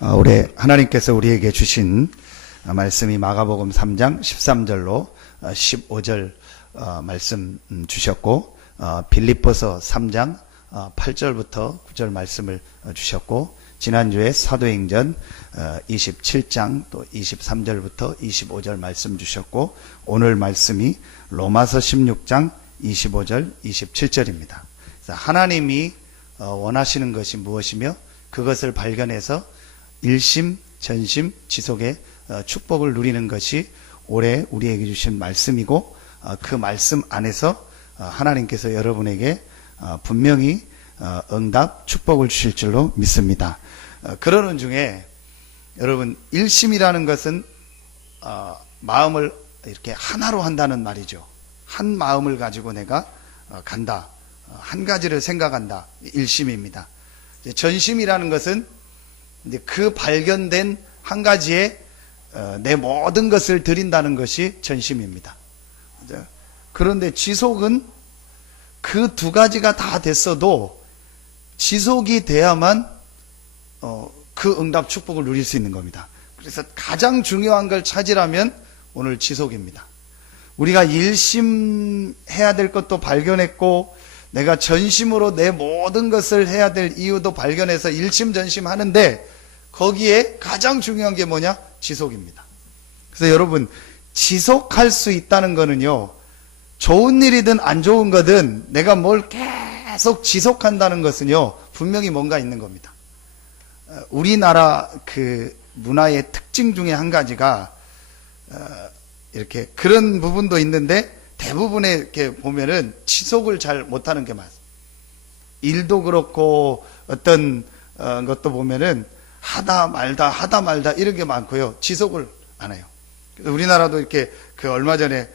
올해 하나님께서 우리에게 주신 말씀이 마가복음 3장 13절로 15절 말씀 주셨고, 빌립보서 3장 8절부터 9절 말씀을 주셨고, 지난주에 사도행전 27장 또 23절부터 25절 말씀 주셨고, 오늘 말씀이 로마서 16장 25절 27절입니다. 하나님이 원하시는 것이 무엇이며 그것을 발견해서 일심 전심 지속의 축복을 누리는 것이 올해 우리에게 주신 말씀이고, 그 말씀 안에서 하나님께서 여러분에게 분명히 응답 축복을 주실 줄로 믿습니다. 그러는 중에 여러분, 일심이라는 것은 마음을 이렇게 하나로 한다는 말이죠. 한 마음을 가지고 내가 간다, 한 가지를 생각한다, 일심입니다. 전심이라는 것은 이제 그 발견된 한 가지에 내 모든 것을 드린다는 것이 전심입니다. 그런데 지속은 그 두 가지가 다 됐어도 지속이 돼야만 그 응답 축복을 누릴 수 있는 겁니다. 그래서 가장 중요한 걸 찾으라면 오늘 지속입니다. 우리가 일심해야 될 것도 발견했고, 내가 전심으로 내 모든 것을 해야 될 이유도 발견해서 일심전심 하는데, 거기에 가장 중요한 게 뭐냐? 지속입니다. 그래서 여러분, 지속할 수 있다는 거는요, 좋은 일이든 안 좋은 거든 내가 뭘 계속 지속한다는 것은요, 분명히 뭔가 있는 겁니다. 우리나라 그 문화의 특징 중에 한 가지가 이렇게 그런 부분도 있는데, 대부분의 이렇게 보면은 지속을 잘 못하는 게 많습니다. 일도 그렇고 어떤 것도 보면은 하다 말다 이런 게 많고요, 지속을 안 해요. 우리나라도 이렇게 그 얼마 전에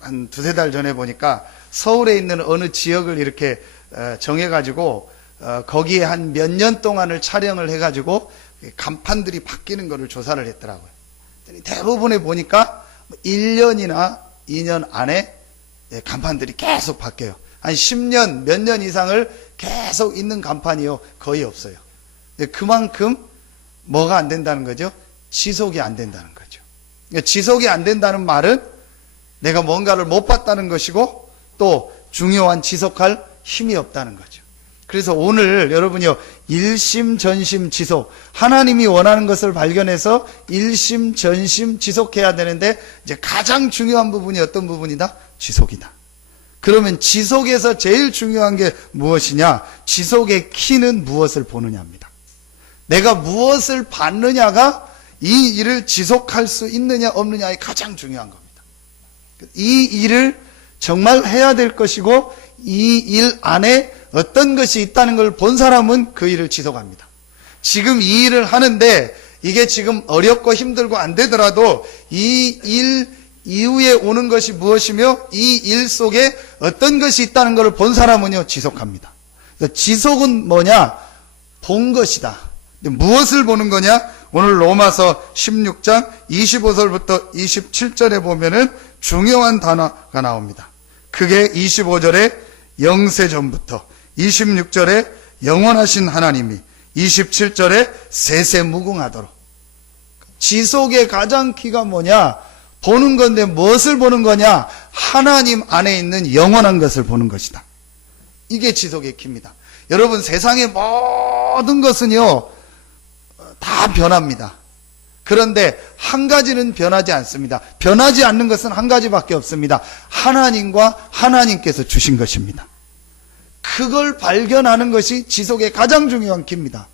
한 두세 달 전에 보니까 서울에 있는 어느 지역을 이렇게 정해가지고 거기에 한 몇 년 동안을 촬영을 해가지고 간판들이 바뀌는 거를 조사를 했더라고요. 대부분에 보니까 1년이나 2년 안에 간판들이 계속 바뀌어요. 한 10년, 몇 년 이상을 계속 있는 간판이요, 거의 없어요. 그만큼 뭐가 안 된다는 거죠? 지속이 안 된다는 거죠. 지속이 안 된다는 말은 내가 뭔가를 못 봤다는 것이고, 또 중요한 지속할 힘이 없다는 거죠. 그래서 오늘 여러분이요, 일심 전심 지속, 하나님이 원하는 것을 발견해서 일심 전심 지속해야 되는데, 이제 가장 중요한 부분이 어떤 부분이다? 지속이다. 그러면 지속에서 제일 중요한 게 무엇이냐? 지속의 키는 무엇을 보느냐입니다. 내가 무엇을 받느냐가 이 일을 지속할 수 있느냐 없느냐의 가장 중요한 겁니다. 이 일을 정말 해야 될 것이고, 이 일 안에 어떤 것이 있다는 걸 본 사람은 그 일을 지속합니다. 지금 이 일을 하는데 이게 지금 어렵고 힘들고 안 되더라도 이 일 이후에 오는 것이 무엇이며 이 일 속에 어떤 것이 있다는 걸 본 사람은요, 지속합니다. 그래서 지속은 뭐냐? 본 것이다. 무엇을 보는 거냐? 오늘 로마서 16장 25절부터 27절에 보면은 중요한 단어가 나옵니다. 그게 25절에 영세전부터, 26절에 영원하신 하나님이, 27절에 세세무궁하도록. 지속의 가장 키가 뭐냐? 보는 건데 무엇을 보는 거냐? 하나님 안에 있는 영원한 것을 보는 것이다. 이게 지속의 키입니다. 여러분, 세상의 모든 것은요, 다 변합니다. 그런데 한 가지는 변하지 않습니다. 변하지 않는 것은 한 가지밖에 없습니다. 하나님과 하나님께서 주신 것입니다. 그걸 발견하는 것이 지속의 가장 중요한 키입니다.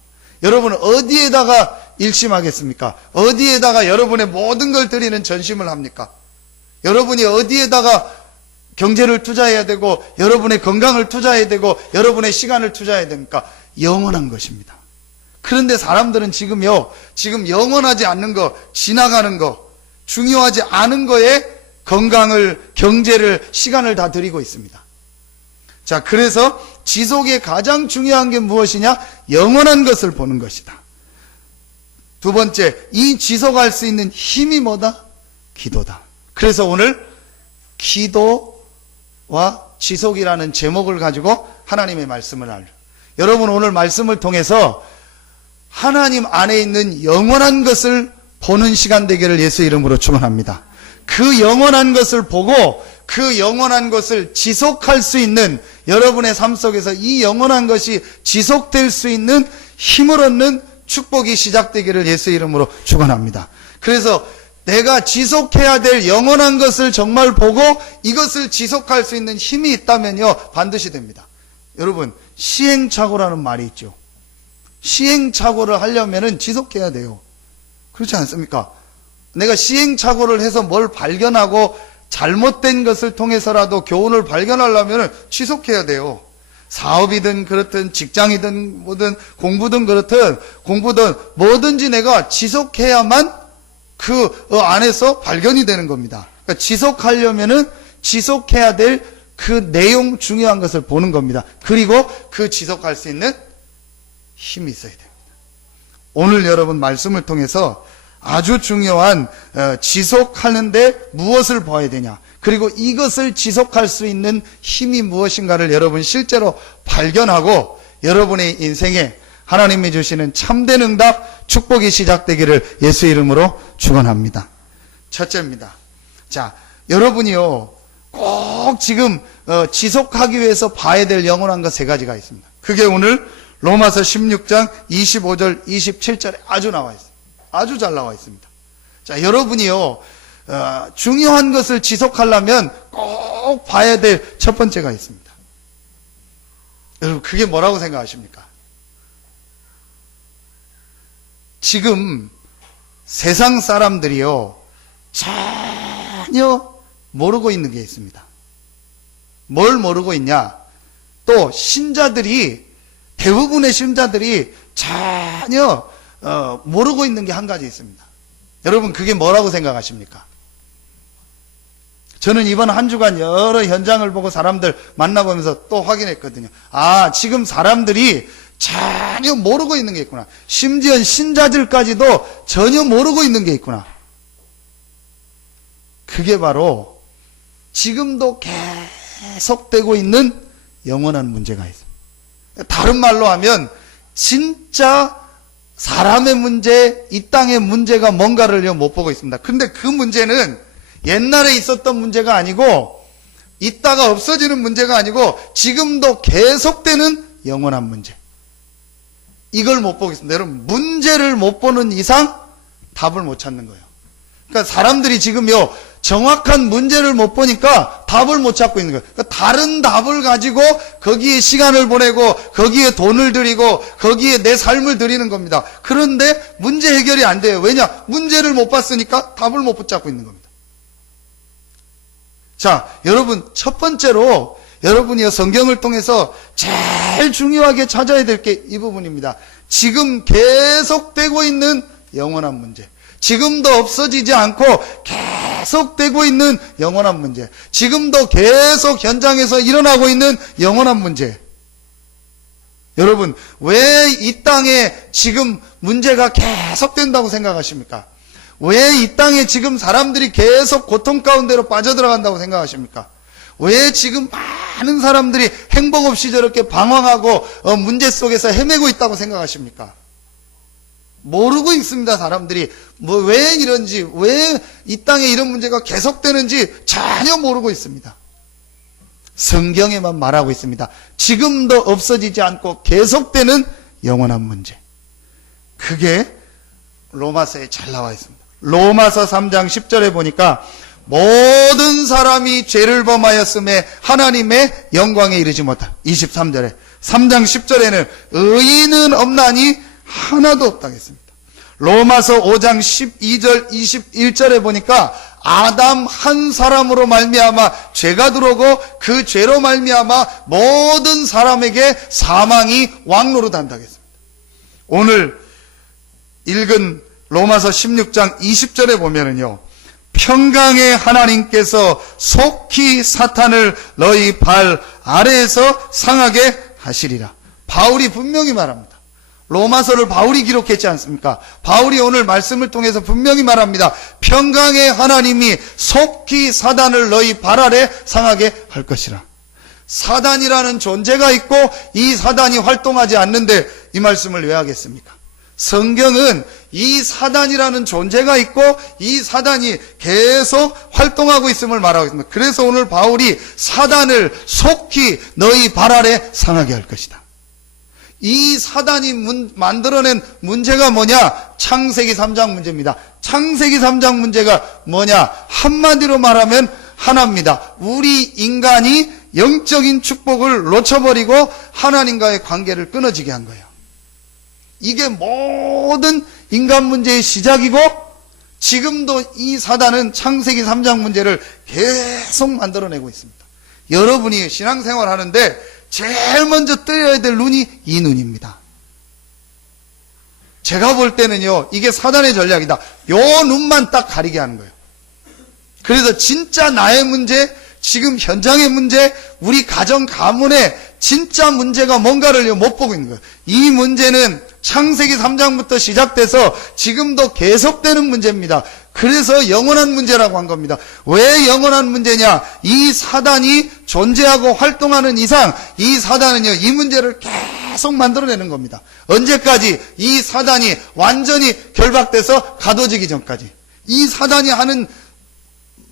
여러분, 어디에다가 일심하겠습니까? 어디에다가 여러분의 모든 걸 드리는 전심을 합니까? 여러분이 어디에다가 경제를 투자해야 되고, 여러분의 건강을 투자해야 되고, 여러분의 시간을 투자해야 됩니까? 영원한 것입니다. 그런데 사람들은 지금 영원하지 않는 거, 지나가는 거, 중요하지 않은 거에 건강을, 경제를, 시간을 다 드리고 있습니다. 자, 그래서 지속의 가장 중요한 게 무엇이냐? 영원한 것을 보는 것이다. 두 번째, 이 지속할 수 있는 힘이 뭐다? 기도다. 그래서 오늘 기도와 지속이라는 제목을 가지고 하나님의 말씀을 알려. 여러분, 오늘 말씀을 통해서 하나님 안에 있는 영원한 것을 보는 시간 되기를 예수 이름으로 축원합니다. 그 영원한 것을 보고 그 영원한 것을 지속할 수 있는, 여러분의 삶 속에서 이 영원한 것이 지속될 수 있는 힘을 얻는 축복이 시작되기를 예수 이름으로 축원합니다. 그래서 내가 지속해야 될 영원한 것을 정말 보고 이것을 지속할 수 있는 힘이 있다면요, 반드시 됩니다. 여러분, 시행착오라는 말이 있죠. 시행착오를 하려면은 지속해야 돼요. 그렇지 않습니까? 내가 시행착오를 해서 뭘 발견하고 잘못된 것을 통해서라도 교훈을 발견하려면 지속해야 돼요. 사업이든 그렇든 직장이든 뭐든 공부든 그렇든 뭐든지 내가 지속해야만 그 안에서 발견이 되는 겁니다. 그러니까 지속하려면은 지속해야 될 그 내용, 중요한 것을 보는 겁니다. 그리고 그 지속할 수 있는 힘이 있어야 됩니다. 오늘 여러분 말씀을 통해서 아주 중요한 지속하는데 무엇을 봐야 되냐, 그리고 이것을 지속할 수 있는 힘이 무엇인가를 여러분 실제로 발견하고 여러분의 인생에 하나님이 주시는 참된 응답, 축복이 시작되기를 예수 이름으로 축원합니다. 첫째입니다. 자, 여러분이요 꼭 지금 지속하기 위해서 봐야 될 영원한 것 세 가지가 있습니다. 그게 오늘 로마서 16장 25절 27절에 아주 나와 있습니다. 아주 잘 나와 있습니다. 자, 여러분이요 중요한 것을 지속하려면 꼭 봐야 될 첫 번째가 있습니다. 여러분, 그게 뭐라고 생각하십니까? 지금 세상 사람들이요 전혀 모르고 있는 게 있습니다. 뭘 모르고 있냐? 또 신자들이, 대부분의 신자들이 전혀 모르고 있는 게 한 가지 있습니다. 여러분, 그게 뭐라고 생각하십니까? 저는 이번 한 주간 여러 현장을 보고 사람들 만나보면서 또 확인했거든요. 아, 지금 사람들이 전혀 모르고 있는 게 있구나. 심지어 신자들까지도 전혀 모르고 있는 게 있구나. 그게 바로 지금도 계속되고 있는 영원한 문제가 있습니다. 다른 말로 하면 진짜 사람의 문제, 이 땅의 문제가 뭔가를 못 보고 있습니다. 근데 그 문제는 옛날에 있었던 문제가 아니고 있다가 없어지는 문제가 아니고 지금도 계속되는 영원한 문제. 이걸 못 보고 있습니다. 여러분, 문제를 못 보는 이상 답을 못 찾는 거예요. 그러니까 사람들이 지금요 정확한 문제를 못 보니까 답을 못 찾고 있는 거예요. 그러니까 다른 답을 가지고 거기에 시간을 보내고 거기에 돈을 들이고 거기에 내 삶을 들이는 겁니다. 그런데 문제 해결이 안 돼요. 왜냐? 문제를 못 봤으니까 답을 못 붙잡고 있는 겁니다. 자, 여러분, 첫 번째로 여러분이 성경을 통해서 제일 중요하게 찾아야 될 게 이 부분입니다. 지금 계속되고 있는 영원한 문제. 지금도 없어지지 않고 계속되고 있는 영원한 문제. 지금도 계속 현장에서 일어나고 있는 영원한 문제. 여러분, 왜 이 땅에 지금 문제가 계속된다고 생각하십니까? 왜 이 땅에 지금 사람들이 계속 고통 가운데로 빠져들어간다고 생각하십니까? 왜 지금 많은 사람들이 행복 없이 저렇게 방황하고 문제 속에서 헤매고 있다고 생각하십니까? 모르고 있습니다. 사람들이 왜 이런지, 왜 이 땅에 이런 문제가 계속되는지 전혀 모르고 있습니다. 성경에만 말하고 있습니다. 지금도 없어지지 않고 계속되는 영원한 문제. 그게 로마서에 잘 나와 있습니다. 로마서 3장 10절에 보니까 모든 사람이 죄를 범하였음에 하나님의 영광에 이르지 못한, 23절에 3장 10절에는 의인은 없나니 하나도 없다고 했습니다. 로마서 5장 12절 21절에 보니까 아담 한 사람으로 말미암아 죄가 들어오고 그 죄로 말미암아 모든 사람에게 사망이 왕노릇한다고 했습니다. 오늘 읽은 로마서 16장 20절에 보면은요, 평강의 하나님께서 속히 사탄을 너희 발 아래에서 상하게 하시리라. 바울이 분명히 말합니다. 로마서를 바울이 기록했지 않습니까? 바울이 오늘 말씀을 통해서 분명히 말합니다. 평강의 하나님이 속히 사단을 너희 발 아래 상하게 할 것이라. 사단이라는 존재가 있고 이 사단이 활동하지 않는데 이 말씀을 왜 하겠습니까? 성경은 이 사단이라는 존재가 있고 이 사단이 계속 활동하고 있음을 말하고 있습니다. 그래서 오늘 바울이 사단을 속히 너희 발 아래 상하게 할 것이다. 이 사단이 만들어낸 문제가 뭐냐? 창세기 3장 문제입니다. 창세기 3장 문제가 뭐냐? 한마디로 말하면 하나입니다. 우리 인간이 영적인 축복을 놓쳐버리고 하나님과의 관계를 끊어지게 한 거예요. 이게 모든 인간 문제의 시작이고, 지금도 이 사단은 창세기 3장 문제를 계속 만들어내고 있습니다. 여러분이 신앙생활 하는데 제일 먼저 떠야 될 눈이 이 눈입니다. 제가 볼 때는요, 이게 사단의 전략이다. 요 눈만 딱 가리게 하는 거예요. 그래서 진짜 나의 문제, 지금 현장의 문제, 우리 가정 가문의 진짜 문제가 뭔가를 못 보고 있는 거예요. 이 문제는 창세기 3장부터 시작돼서 지금도 계속되는 문제입니다. 그래서 영원한 문제라고 한 겁니다. 왜 영원한 문제냐? 이 사단이 존재하고 활동하는 이상 이 사단은요, 이 문제를 계속 만들어내는 겁니다. 언제까지? 이 사단이 완전히 결박돼서 가둬지기 전까지. 이 사단이 하는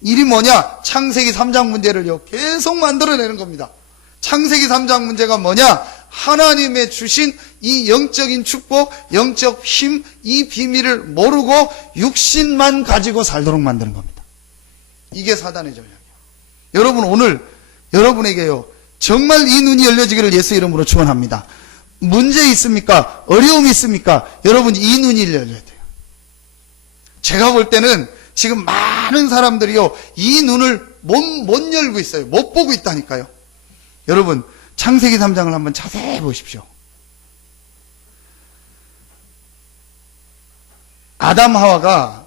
일이 뭐냐? 창세기 3장 문제를요, 계속 만들어내는 겁니다. 창세기 3장 문제가 뭐냐? 하나님의 주신 이 영적인 축복, 영적 힘, 이 비밀을 모르고 육신만 가지고 살도록 만드는 겁니다. 이게 사단의 전략이에요. 여러분, 오늘 여러분에게요, 정말 이 눈이 열려지기를 예수 이름으로 축원합니다. 문제 있습니까? 어려움이 있습니까? 여러분, 이 눈이 열려야 돼요. 제가 볼 때는 지금 많은 사람들이요, 이 눈을 못 열고 있어요. 못 보고 있다니까요. 여러분, 창세기 3장을 한번 자세히 보십시오. 아담 하와가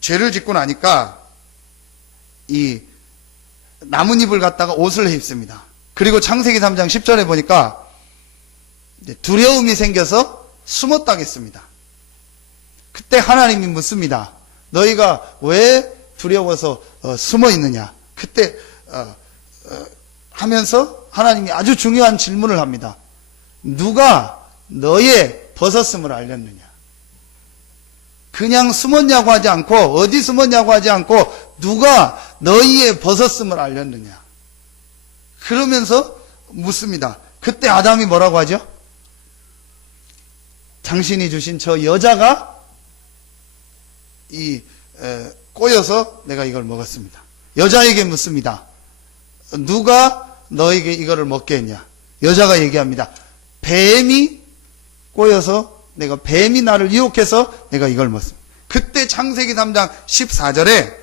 죄를 짓고 나니까 이 나뭇잎을 갖다가 옷을 해 입습니다. 그리고 창세기 3장 10절에 보니까 두려움이 생겨서 숨었다겠습니다. 그때 하나님이 묻습니다. 너희가 왜 두려워서 숨어 있느냐? 그때 하면서 하나님이 아주 중요한 질문을 합니다. 누가 너의 벗었음을 알렸느냐? 그냥 숨었냐고 하지 않고, 어디 숨었냐고 하지 않고, 누가 너희의 벗었음을 알렸느냐? 그러면서 묻습니다. 그때 아담이 뭐라고 하죠? 당신이 주신 저 여자가 꼬여서 내가 이걸 먹었습니다. 여자에게 묻습니다. 누가 너에게 이거를 먹게 했냐? 여자가 얘기합니다. 뱀이 꼬여서 뱀이 나를 유혹해서 내가 이걸 먹었습니다. 그때 창세기 3장 14절에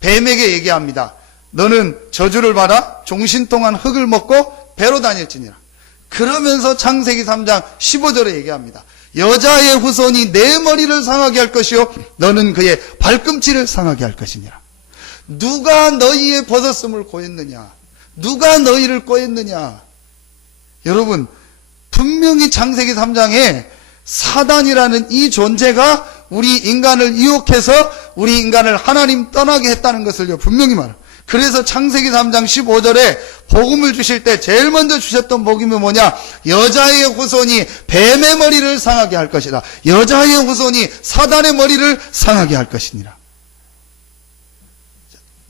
뱀에게 얘기합니다. 너는 저주를 받아 종신 동안 흙을 먹고 배로 다닐지니라. 그러면서 창세기 3장 15절에 얘기합니다. 여자의 후손이 내 머리를 상하게 할 것이요 너는 그의 발꿈치를 상하게 할 것이니라. 누가 너희의 벗었음을 고했느냐? 누가 너희를 꼬였느냐? 여러분, 분명히 창세기 3장에 사단이라는 이 존재가 우리 인간을 유혹해서 우리 인간을 하나님 떠나게 했다는 것을요, 분명히 말해요. 그래서 창세기 3장 15절에 복음을 주실 때 제일 먼저 주셨던 복음이 뭐냐? 여자의 후손이 뱀의 머리를 상하게 할 것이다. 여자의 후손이 사단의 머리를 상하게 할 것이니라.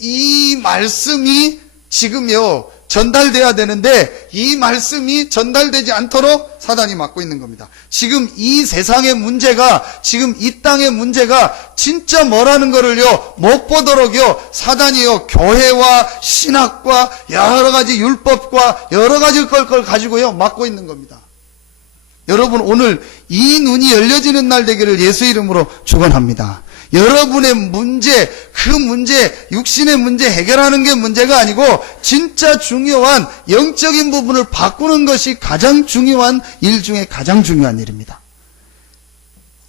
이 말씀이 지금요 전달돼야 되는데 이 말씀이 전달되지 않도록 사단이 막고 있는 겁니다. 지금 이 세상의 문제가, 지금 이 땅의 문제가 진짜 뭐라는 거를요 못 보도록요 사단이요 교회와 신학과 여러 가지 율법과 여러 가지 걸 가지고요 막고 있는 겁니다. 여러분, 오늘 이 눈이 열려지는 날 되기를 예수 이름으로 축원합니다. 여러분의 문제, 그 문제, 육신의 문제 해결하는 게 문제가 아니고 진짜 중요한 영적인 부분을 바꾸는 것이 가장 중요한 일 중에 가장 중요한 일입니다.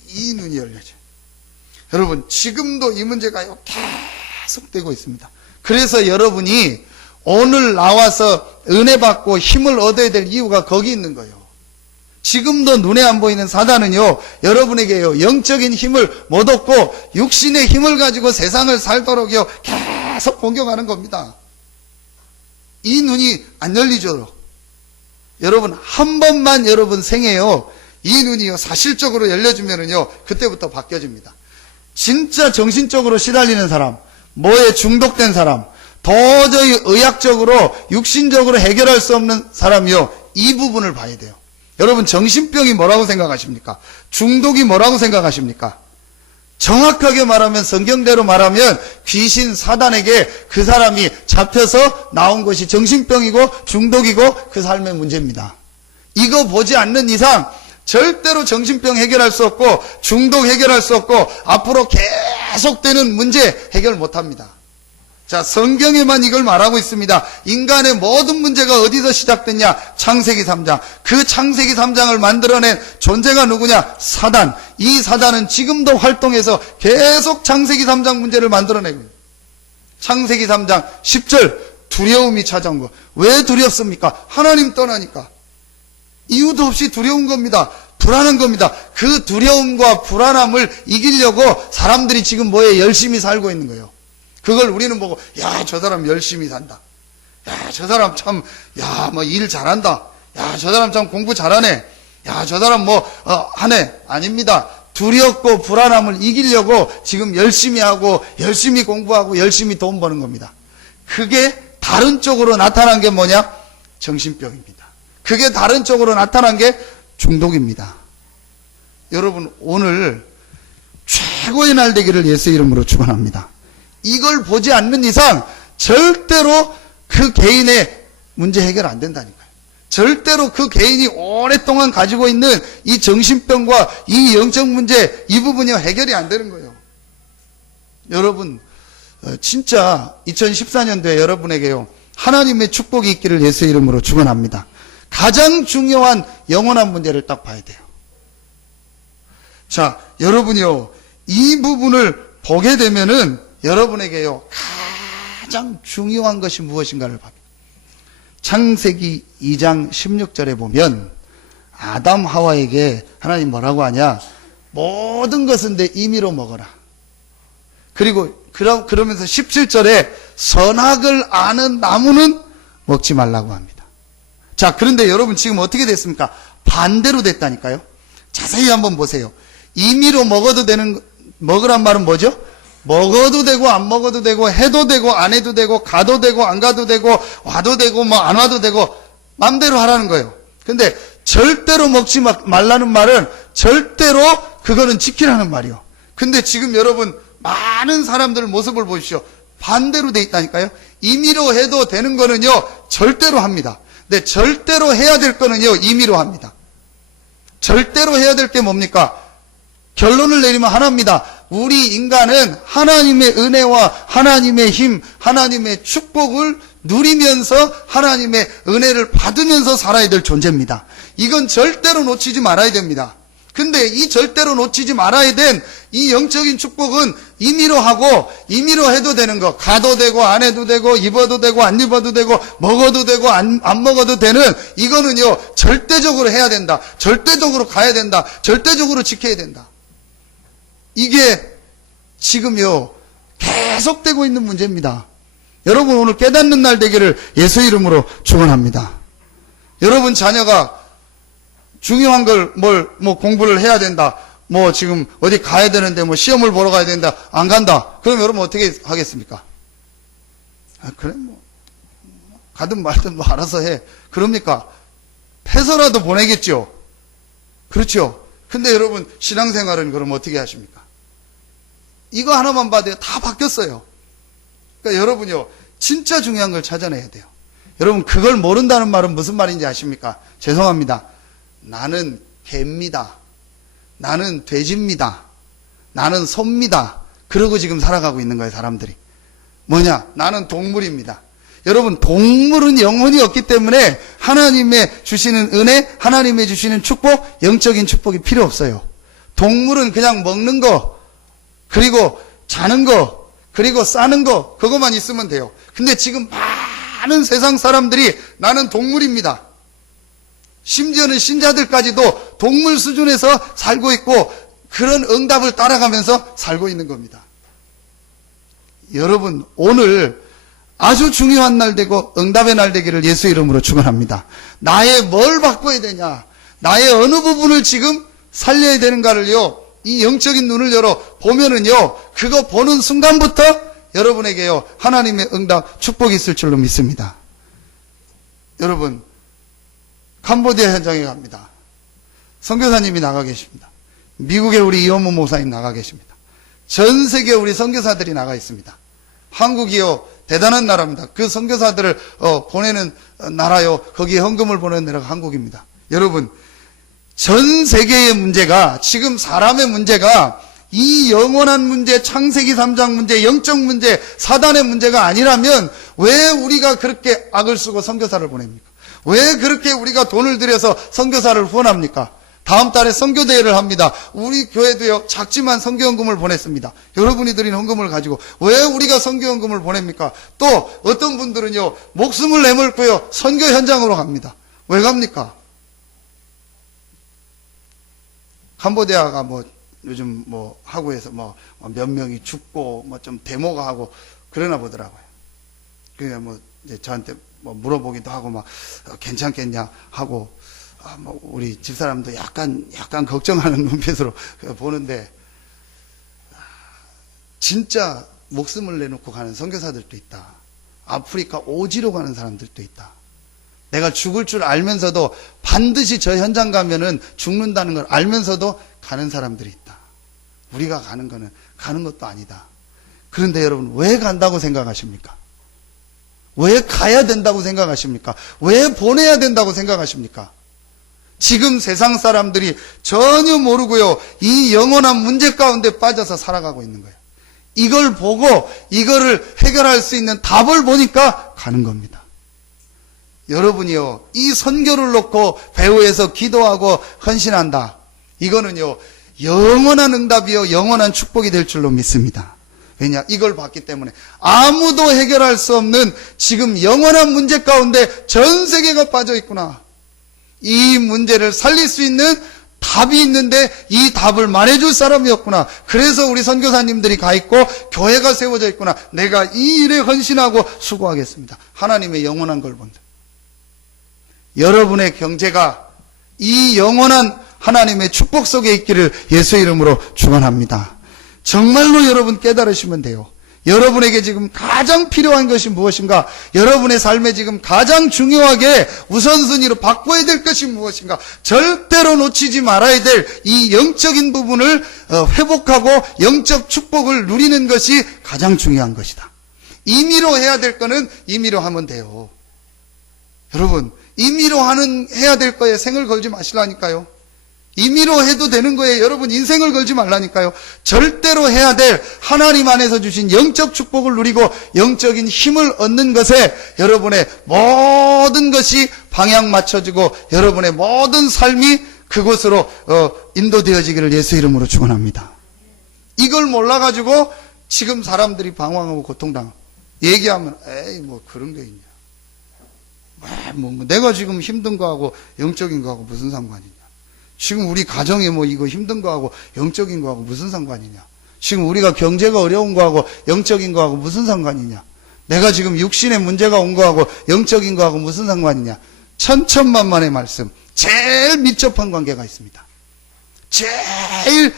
이 눈이 열려져요. 여러분, 지금도 이 문제가 계속되고 있습니다. 그래서 여러분이 오늘 나와서 은혜 받고 힘을 얻어야 될 이유가 거기 있는 거예요. 지금도 눈에 안 보이는 사단은요 여러분에게요 영적인 힘을 못 얻고 육신의 힘을 가지고 세상을 살도록요 계속 공격하는 겁니다. 이 눈이 안 열리죠. 여러분, 한 번만 여러분 생애요 이 눈이요 사실적으로 열려주면은요 그때부터 바뀌어집니다. 진짜 정신적으로 시달리는 사람, 뭐에 중독된 사람, 도저히 의학적으로 육신적으로 해결할 수 없는 사람이요 이 부분을 봐야 돼요. 여러분 정신병이 뭐라고 생각하십니까? 중독이 뭐라고 생각하십니까? 정확하게 말하면 성경대로 말하면 귀신 사단에게 그 사람이 잡혀서 나온 것이 정신병이고 중독이고 그 삶의 문제입니다. 이거 보지 않는 이상 절대로 정신병 해결할 수 없고 중독 해결할 수 없고 앞으로 계속되는 문제 해결 못합니다. 자, 성경에만 이걸 말하고 있습니다. 인간의 모든 문제가 어디서 시작됐냐? 창세기 3장. 그 창세기 3장을 만들어낸 존재가 누구냐? 사단. 이 사단은 지금도 활동해서 계속 창세기 3장 문제를 만들어내고 있습니다. 창세기 3장 10절 두려움이 찾아온 거. 왜 두렵습니까? 하나님 떠나니까. 이유도 없이 두려운 겁니다. 불안한 겁니다. 그 두려움과 불안함을 이기려고 사람들이 지금 뭐에 열심히 살고 있는 거예요. 그걸 우리는 보고 야, 저 사람 열심히 산다. 야, 저 사람 참 뭐 일 잘한다. 야, 저 사람 참 공부 잘하네. 야, 저 사람 하네. 아닙니다. 두렵고 불안함을 이기려고 지금 열심히 하고 열심히 공부하고 열심히 돈 버는 겁니다. 그게 다른 쪽으로 나타난 게 뭐냐? 정신병입니다. 그게 다른 쪽으로 나타난 게 중독입니다. 여러분 오늘 최고의 날 되기를 예수 이름으로 축원합니다. 이걸 보지 않는 이상 절대로 그 개인의 문제 해결 안 된다니까요. 절대로 그 개인이 오랫동안 가지고 있는 이 정신병과 이 영적 문제 이 부분이 해결이 안 되는 거예요. 여러분 진짜 2014년도에 여러분에게요 하나님의 축복이 있기를 예수 이름으로 축원합니다. 가장 중요한 영원한 문제를 딱 봐야 돼요. 자, 여러분이요 이 부분을 보게 되면은 여러분에게요 가장 중요한 것이 무엇인가를 봐요. 창세기 2장 16절에 보면 아담 하와에게 하나님 뭐라고 하냐? 모든 것은 내 임의로 먹어라. 그리고 그러면서 17절에 선악을 아는 나무는 먹지 말라고 합니다. 자, 그런데 여러분 지금 어떻게 됐습니까? 반대로 됐다니까요. 자세히 한번 보세요. 임의로 먹으란 말은 뭐죠? 먹어도 되고 안 먹어도 되고 해도 되고 안 해도 되고 가도 되고 안 가도 되고 와도 되고 안 와도 되고 맘대로 하라는 거예요. 근데 절대로 먹지 말라는 말은 절대로 그거는 지키라는 말이요. 근데 지금 여러분 많은 사람들 모습을 보십시오. 반대로 돼 있다니까요. 임의로 해도 되는 거는요 절대로 합니다. 근데 절대로 해야 될 거는요 임의로 합니다. 절대로 해야 될 게 뭡니까? 결론을 내리면 하나입니다. 우리 인간은 하나님의 은혜와 하나님의 힘, 하나님의 축복을 누리면서 하나님의 은혜를 받으면서 살아야 될 존재입니다. 이건 절대로 놓치지 말아야 됩니다. 근데 이 절대로 놓치지 말아야 된 이 영적인 축복은 임의로 하고 임의로 해도 되는 거, 가도 되고 안 해도 되고 입어도 되고 안 입어도 되고 먹어도 되고 안 먹어도 되는 이거는요 절대적으로 해야 된다. 절대적으로 가야 된다. 절대적으로 지켜야 된다. 이게 지금요 계속되고 있는 문제입니다. 여러분 오늘 깨닫는 날 되기를 예수 이름으로 축원합니다. 여러분 자녀가 중요한 걸 공부를 해야 된다. 지금 어디 가야 되는데 시험을 보러 가야 된다. 안 간다. 그럼 여러분 어떻게 하겠습니까? 그래 가든 말든 알아서 해. 그럽니까? 패서라도 보내겠죠. 그렇죠. 근데 여러분 신앙생활은 그럼 어떻게 하십니까? 이거 하나만 봐도 다 바뀌었어요. 그러니까 여러분요 진짜 중요한 걸 찾아내야 돼요. 여러분 그걸 모른다는 말은 무슨 말인지 아십니까? 죄송합니다. 나는 개입니다. 나는 돼지입니다. 나는 소입니다. 그러고 지금 살아가고 있는 거예요 사람들이. 뭐냐? 나는 동물입니다. 여러분 동물은 영혼이 없기 때문에 하나님의 주시는 은혜, 하나님의 주시는 축복, 영적인 축복이 필요 없어요. 동물은 그냥 먹는 거, 그리고 자는 거, 그리고 싸는 거, 그것만 있으면 돼요. 근데 지금 많은 세상 사람들이 나는 동물입니다. 심지어는 신자들까지도 동물 수준에서 살고 있고 그런 응답을 따라가면서 살고 있는 겁니다. 여러분 오늘 아주 중요한 날 되고 응답의 날 되기를 예수 이름으로 축원합니다. 나의 뭘 바꿔야 되냐? 나의 어느 부분을 지금 살려야 되는가를요, 이 영적인 눈을 열어 보면은요, 그거 보는 순간부터 여러분에게요, 하나님의 응답, 축복이 있을 줄로 믿습니다. 여러분, 캄보디아 현장에 갑니다. 선교사님이 나가 계십니다. 미국에 우리 이원무 목사님 나가 계십니다. 전 세계 우리 선교사들이 나가 있습니다. 한국이요, 대단한 나라입니다. 그 선교사들을 보내는 나라요, 거기에 헌금을 보내는 나라가 한국입니다. 여러분, 전 세계의 문제가, 지금 사람의 문제가 이 영원한 문제, 창세기 3장 문제, 영적 문제, 사단의 문제가 아니라면 왜 우리가 그렇게 악을 쓰고 선교사를 보냅니까? 왜 그렇게 우리가 돈을 들여서 선교사를 후원합니까? 다음 달에 선교대회를 합니다. 우리 교회도요, 작지만 선교헌금을 보냈습니다. 여러분이 드린 헌금을 가지고 왜 우리가 선교헌금을 보냅니까? 또 어떤 분들은요, 목숨을 내몰고요, 선교 현장으로 갑니다. 왜 갑니까? 캄보디아가 요즘 하고 해서 몇 명이 죽고 좀 데모가 하고 그러나 보더라고요. 그러니까 이제 저한테 물어보기도 하고 괜찮겠냐 하고, 우리 집사람도 약간 걱정하는 눈빛으로 보는데, 진짜 목숨을 내놓고 가는 선교사들도 있다. 아프리카 오지로 가는 사람들도 있다. 내가 죽을 줄 알면서도 반드시 저 현장 가면은 죽는다는 걸 알면서도 가는 사람들이 있다. 우리가 가는 거는 가는 것도 아니다. 그런데 여러분, 왜 간다고 생각하십니까? 왜 가야 된다고 생각하십니까? 왜 보내야 된다고 생각하십니까? 지금 세상 사람들이 전혀 모르고요, 이 영원한 문제 가운데 빠져서 살아가고 있는 거예요. 이걸 보고 이거를 해결할 수 있는 답을 보니까 가는 겁니다. 여러분이요, 이 선교를 놓고 배후에서 기도하고 헌신한다. 이거는요, 영원한 응답이요, 영원한 축복이 될 줄로 믿습니다. 왜냐? 이걸 봤기 때문에. 아무도 해결할 수 없는 지금 영원한 문제 가운데 전 세계가 빠져 있구나. 이 문제를 살릴 수 있는 답이 있는데 이 답을 말해줄 사람이 없구나. 그래서 우리 선교사님들이 가 있고 교회가 세워져 있구나. 내가 이 일에 헌신하고 수고하겠습니다. 하나님의 영원한 걸 본다. 여러분의 경제가 이 영원한 하나님의 축복 속에 있기를 예수 이름으로 축원합니다. 정말로 여러분 깨달으시면 돼요. 여러분에게 지금 가장 필요한 것이 무엇인가? 여러분의 삶에 지금 가장 중요하게 우선순위로 바꿔야 될 것이 무엇인가? 절대로 놓치지 말아야 될 이 영적인 부분을 회복하고 영적 축복을 누리는 것이 가장 중요한 것이다. 임의로 해야 될 거는 임의로 하면 돼요. 여러분, 임의로 해야 될 거에 생을 걸지 마시라니까요. 임의로 해도 되는 거에 여러분 인생을 걸지 말라니까요. 절대로 해야 될 하나님 안에서 주신 영적 축복을 누리고 영적인 힘을 얻는 것에 여러분의 모든 것이 방향 맞춰지고 여러분의 모든 삶이 그곳으로 인도되어지기를 예수 이름으로 축원합니다. 이걸 몰라가지고 지금 사람들이 방황하고 고통당하고 얘기하면 에이 그런 게 있냐. 내가 지금 힘든 거하고 영적인 거하고 무슨 상관이냐. 지금 우리 가정에 이거 힘든 거하고 영적인 거하고 무슨 상관이냐. 지금 우리가 경제가 어려운 거하고 영적인 거하고 무슨 상관이냐. 내가 지금 육신에 문제가 온 거하고 영적인 거하고 무슨 상관이냐. 천천만만의 말씀. 제일 밀접한 관계가 있습니다. 제일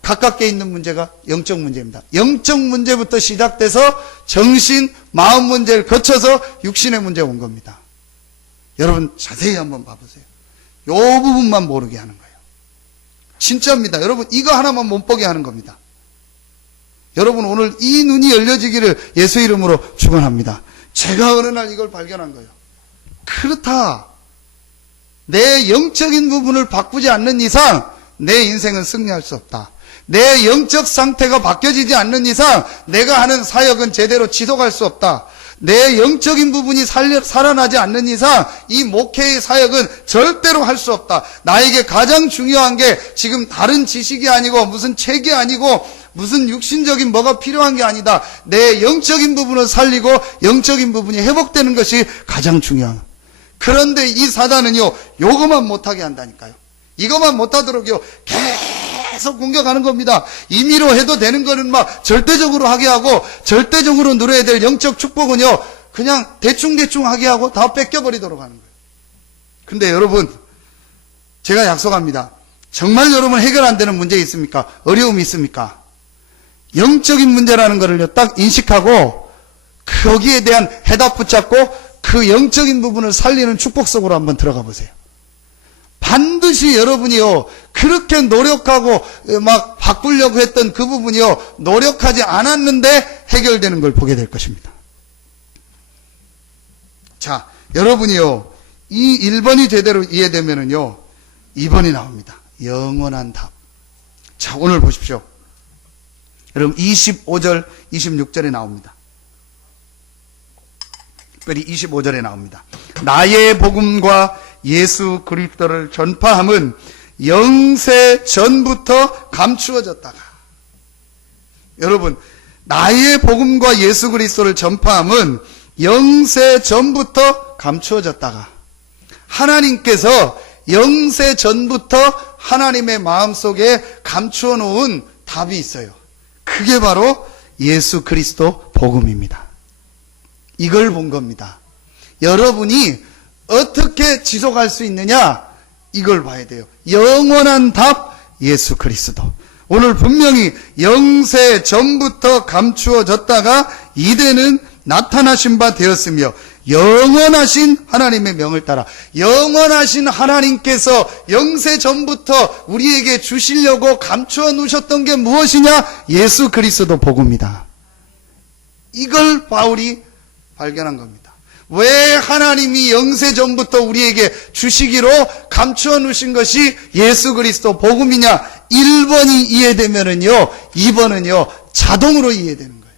가깝게 있는 문제가 영적 문제입니다. 영적 문제부터 시작돼서 정신, 마음 문제를 거쳐서 육신의 문제가 온 겁니다. 여러분 자세히 한번 봐보세요. 요 부분만 모르게 하는 거예요. 진짜입니다. 여러분 이거 하나만 못 보게 하는 겁니다. 여러분 오늘 이 눈이 열려지기를 예수 이름으로 축원합니다. 제가 어느 날 이걸 발견한 거예요. 그렇다. 내 영적인 부분을 바꾸지 않는 이상 내 인생은 승리할 수 없다. 내 영적 상태가 바뀌어지지 않는 이상 내가 하는 사역은 제대로 지속할 수 없다. 내 영적인 부분이 살아나지 않는 이상 이 목회의 사역은 절대로 할 수 없다. 나에게 가장 중요한 게 지금 다른 지식이 아니고 무슨 책이 아니고 무슨 육신적인 뭐가 필요한 게 아니다. 내 영적인 부분을 살리고 영적인 부분이 회복되는 것이 가장 중요한. 그런데 이 사단은요, 요것만 못하게 한다니까요. 이것만 못하도록요 계속 공격하는 겁니다. 임의로 해도 되는 거는 절대적으로 하게 하고 절대적으로 누려야 될 영적 축복은요 그냥 대충 하게 하고 다 뺏겨버리도록 하는 거예요. 근데 여러분 제가 약속합니다. 정말 여러분 해결 안 되는 문제 있습니까? 어려움이 있습니까? 영적인 문제라는 것을 딱 인식하고 거기에 대한 해답 붙잡고 그 영적인 부분을 살리는 축복 속으로 한번 들어가 보세요. 반드시 여러분이요, 그렇게 노력하고 막 바꾸려고 했던 그 부분이요, 노력하지 않았는데 해결되는 걸 보게 될 것입니다. 자, 여러분이요, 이 1번이 제대로 이해되면은요, 2번이 나옵니다. 영원한 답. 자, 오늘 보십시오. 여러분, 25절, 26절에 나옵니다. 특별히 25절에 나옵니다. 나의 복음과 예수 그리스도를 전파함은 영세 전부터 감추어졌다가. 여러분, 나의 복음과 예수 그리스도를 전파함은 영세 전부터 감추어졌다가 하나님께서 영세 전부터 하나님의 마음속에 감추어 놓은 답이 있어요. 그게 바로 예수 그리스도 복음입니다. 이걸 본 겁니다. 여러분이 어떻게 지속할 수 있느냐, 이걸 봐야 돼요. 영원한 답, 예수 그리스도. 오늘 분명히 영세 전부터 감추어졌다가 이제는 나타나신 바 되었으며 영원하신 하나님의 명을 따라, 영원하신 하나님께서 영세 전부터 우리에게 주시려고 감추어 놓으셨던 게 무엇이냐? 예수 그리스도 복음이다. 이걸 바울이 발견한 겁니다. 왜 하나님이 영세 전부터 우리에게 주시기로 감추어 놓으신 것이 예수 그리스도 복음이냐? 1번이 이해되면은요, 2번은요, 자동으로 이해되는 거예요.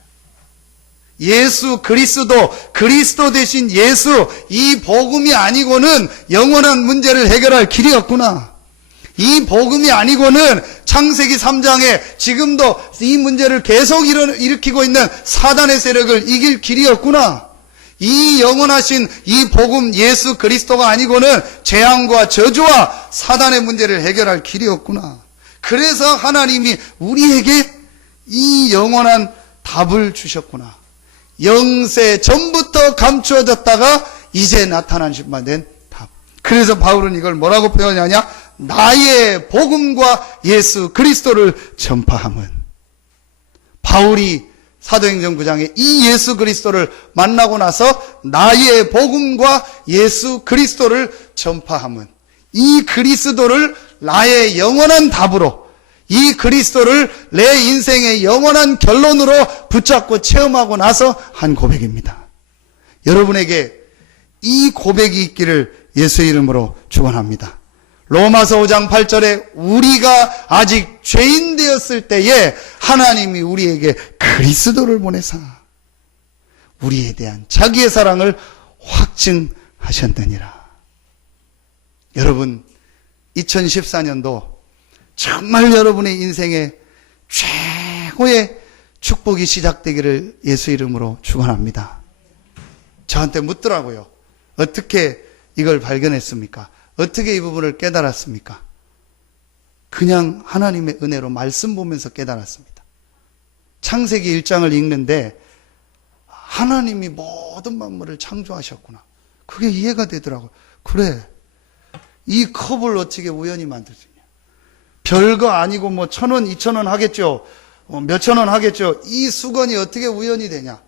예수 그리스도, 그리스도 대신 예수, 이 복음이 아니고는 영원한 문제를 해결할 길이 없구나. 이 복음이 아니고는 창세기 3장에 지금도 이 문제를 계속 일으키고 있는 사단의 세력을 이길 길이 없구나. 이 영원하신 이 복음 예수 그리스도가 아니고는 재앙과 저주와 사단의 문제를 해결할 길이 없구나. 그래서 하나님이 우리에게 이 영원한 답을 주셨구나. 영세 전부터 감추어졌다가 이제 나타나신 바 된 답. 그래서 바울은 이걸 뭐라고 표현하냐? 나의 복음과 예수 그리스도를 전파함은. 바울이 사도행전 9장에 이 예수 그리스도를 만나고 나서 나의 복음과 예수 그리스도를 전파함은, 이 그리스도를 나의 영원한 답으로, 이 그리스도를 내 인생의 영원한 결론으로 붙잡고 체험하고 나서 한 고백입니다. 여러분에게 이 고백이 있기를 예수의 이름으로 축원합니다. 로마서 5장 8절에 우리가 아직 죄인 되었을 때에 하나님이 우리에게 그리스도를 보내사 우리에 대한 자기의 사랑을 확증하셨느니라. 여러분, 2014년도 정말 여러분의 인생에 최고의 축복이 시작되기를 예수 이름으로 축원합니다. 저한테 묻더라고요. 어떻게 이걸 발견했습니까? 어떻게 이 부분을 깨달았습니까? 그냥 하나님의 은혜로 말씀 보면서 깨달았습니다. 창세기 1장을 읽는데 하나님이 모든 만물을 창조하셨구나. 그게 이해가 되더라고요. 그래, 이 컵을 어떻게 우연히 만들 수 있냐. 별거 아니고 뭐 1,000원, 2,000원 하겠죠. 몇천 원 하겠죠. 이 수건이 어떻게 우연히 되냐.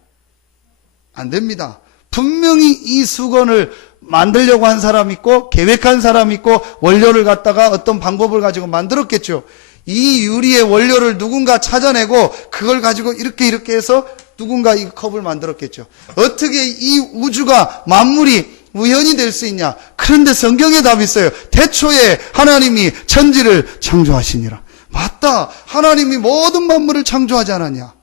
안 됩니다. 분명히 이 수건을 만들려고 한 사람 있고 계획한 사람 있고 원료를 갖다가 어떤 방법을 가지고 만들었겠죠. 이 유리의 원료를 누군가 찾아내고 그걸 가지고 이렇게 해서 누군가 이 컵을 만들었겠죠. 어떻게 이 우주가 만물이 우연이 될 수 있냐? 그런데 성경에 답이 있어요. 태초에 하나님이 천지를 창조하시니라. 맞다. 하나님이 모든 만물을 창조하지 않았냐?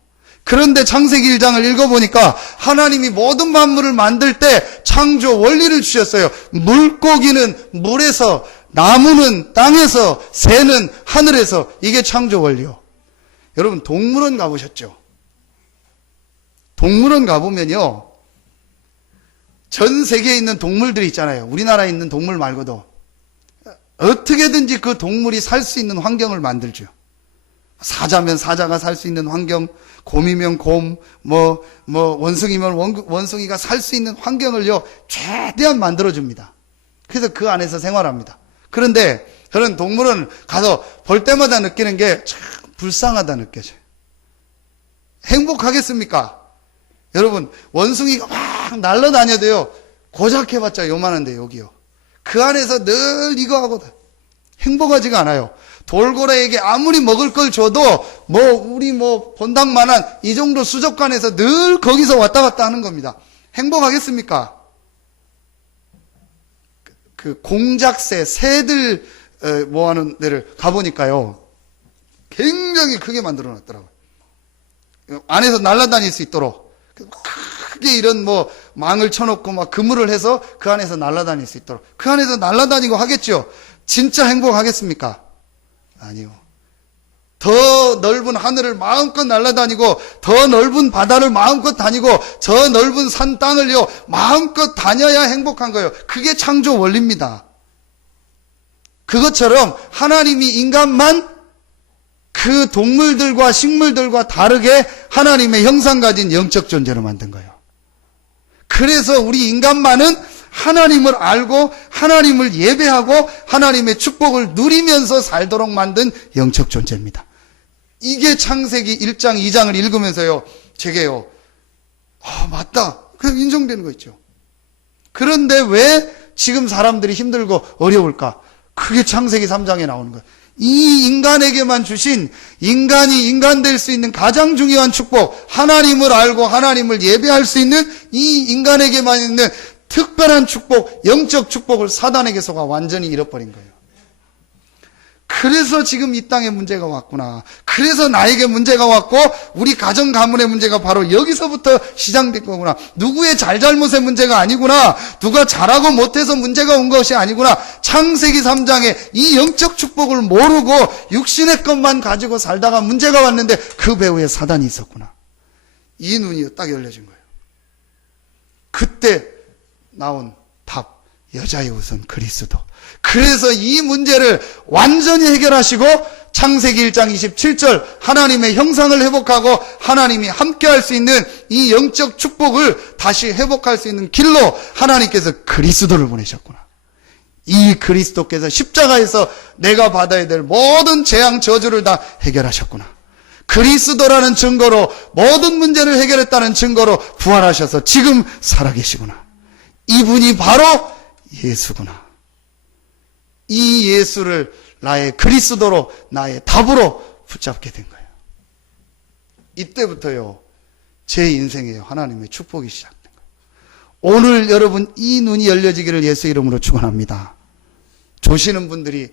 그런데 창세기 1장을 읽어보니까 하나님이 모든 만물을 만들 때 창조 원리를 주셨어요. 물고기는 물에서, 나무는 땅에서, 새는 하늘에서. 이게 창조 원리요. 여러분, 동물원 가보셨죠? 동물원 가보면요, 전 세계에 있는 동물들이 있잖아요. 우리나라에 있는 동물 말고도 어떻게든지 그 동물이 살 수 있는 환경을 만들죠. 사자면 사자가 살 수 있는 환경, 곰이면 곰, 원숭이면 원숭이가 살 수 있는 환경을요, 최대한 만들어줍니다. 그래서 그 안에서 생활합니다. 그런데 저는 동물원 가서 볼 때마다 느끼는 게 참 불쌍하다 느껴져요. 행복하겠습니까? 여러분, 원숭이가 막 날아다녀도요, 고작 해봤자 요만한데, 여기요. 그 안에서 늘 이거 하고 행복하지가 않아요. 돌고래에게 아무리 먹을 걸 줘도, 우리 본당만한 이 정도 수족관에서 늘 거기서 왔다 갔다 하는 겁니다. 행복하겠습니까? 그 공작새, 새들 모아놓은 데를 가보니까요, 굉장히 크게 만들어 놨더라고요. 안에서 날아다닐 수 있도록. 크게 이런 망을 쳐놓고 막 그물을 해서 그 안에서 날아다닐 수 있도록. 그 안에서 날아다니고 하겠죠. 진짜 행복하겠습니까? 아니요. 더 넓은 하늘을 마음껏 날아다니고, 더 넓은 바다를 마음껏 다니고, 저 넓은 산 땅을요, 마음껏 다녀야 행복한 거예요. 그게 창조 원리입니다. 그것처럼 하나님이 인간만 그 동물들과 식물들과 다르게 하나님의 형상 가진 영적 존재로 만든 거예요. 그래서 우리 인간만은 하나님을 알고 하나님을 예배하고 하나님의 축복을 누리면서 살도록 만든 영적 존재입니다. 이게 창세기 1장 2장을 읽으면서요, 제게요, 맞다, 그냥 인정되는 거 있죠. 그런데 왜 지금 사람들이 힘들고 어려울까? 그게 창세기 3장에 나오는 거예요. 이 인간에게만 주신, 인간이 인간 될 수 있는 가장 중요한 축복, 하나님을 알고 하나님을 예배할 수 있는 이 인간에게만 있는 특별한 축복, 영적 축복을 사단에게서가 완전히 잃어버린 거예요. 그래서 지금 이 땅에 문제가 왔구나. 그래서 나에게 문제가 왔고 우리 가정 가문의 문제가 바로 여기서부터 시작된 거구나. 누구의 잘잘못의 문제가 아니구나. 누가 잘하고 못해서 문제가 온 것이 아니구나. 창세기 3장에 이 영적 축복을 모르고 육신의 것만 가지고 살다가 문제가 왔는데 그 배후에 사단이 있었구나. 이 눈이 딱 열려진 거예요. 그때 나온 답, 여자의 우선 그리스도. 그래서 이 문제를 완전히 해결하시고 창세기 1장 27절 하나님의 형상을 회복하고 하나님이 함께할 수 있는 이 영적 축복을 다시 회복할 수 있는 길로 하나님께서 그리스도를 보내셨구나. 이 그리스도께서 십자가에서 내가 받아야 될 모든 재앙 저주를 다 해결하셨구나. 그리스도라는 증거로 모든 문제를 해결했다는 증거로 부활하셔서 지금 살아계시구나. 이분이 바로 예수구나. 이 예수를 나의 그리스도로, 나의 답으로 붙잡게 된 거예요. 이때부터요, 제 인생에요, 하나님의 축복이 시작된 거예요. 오늘 여러분 이 눈이 열려지기를 예수 이름으로 축원합니다. 조시는 분들이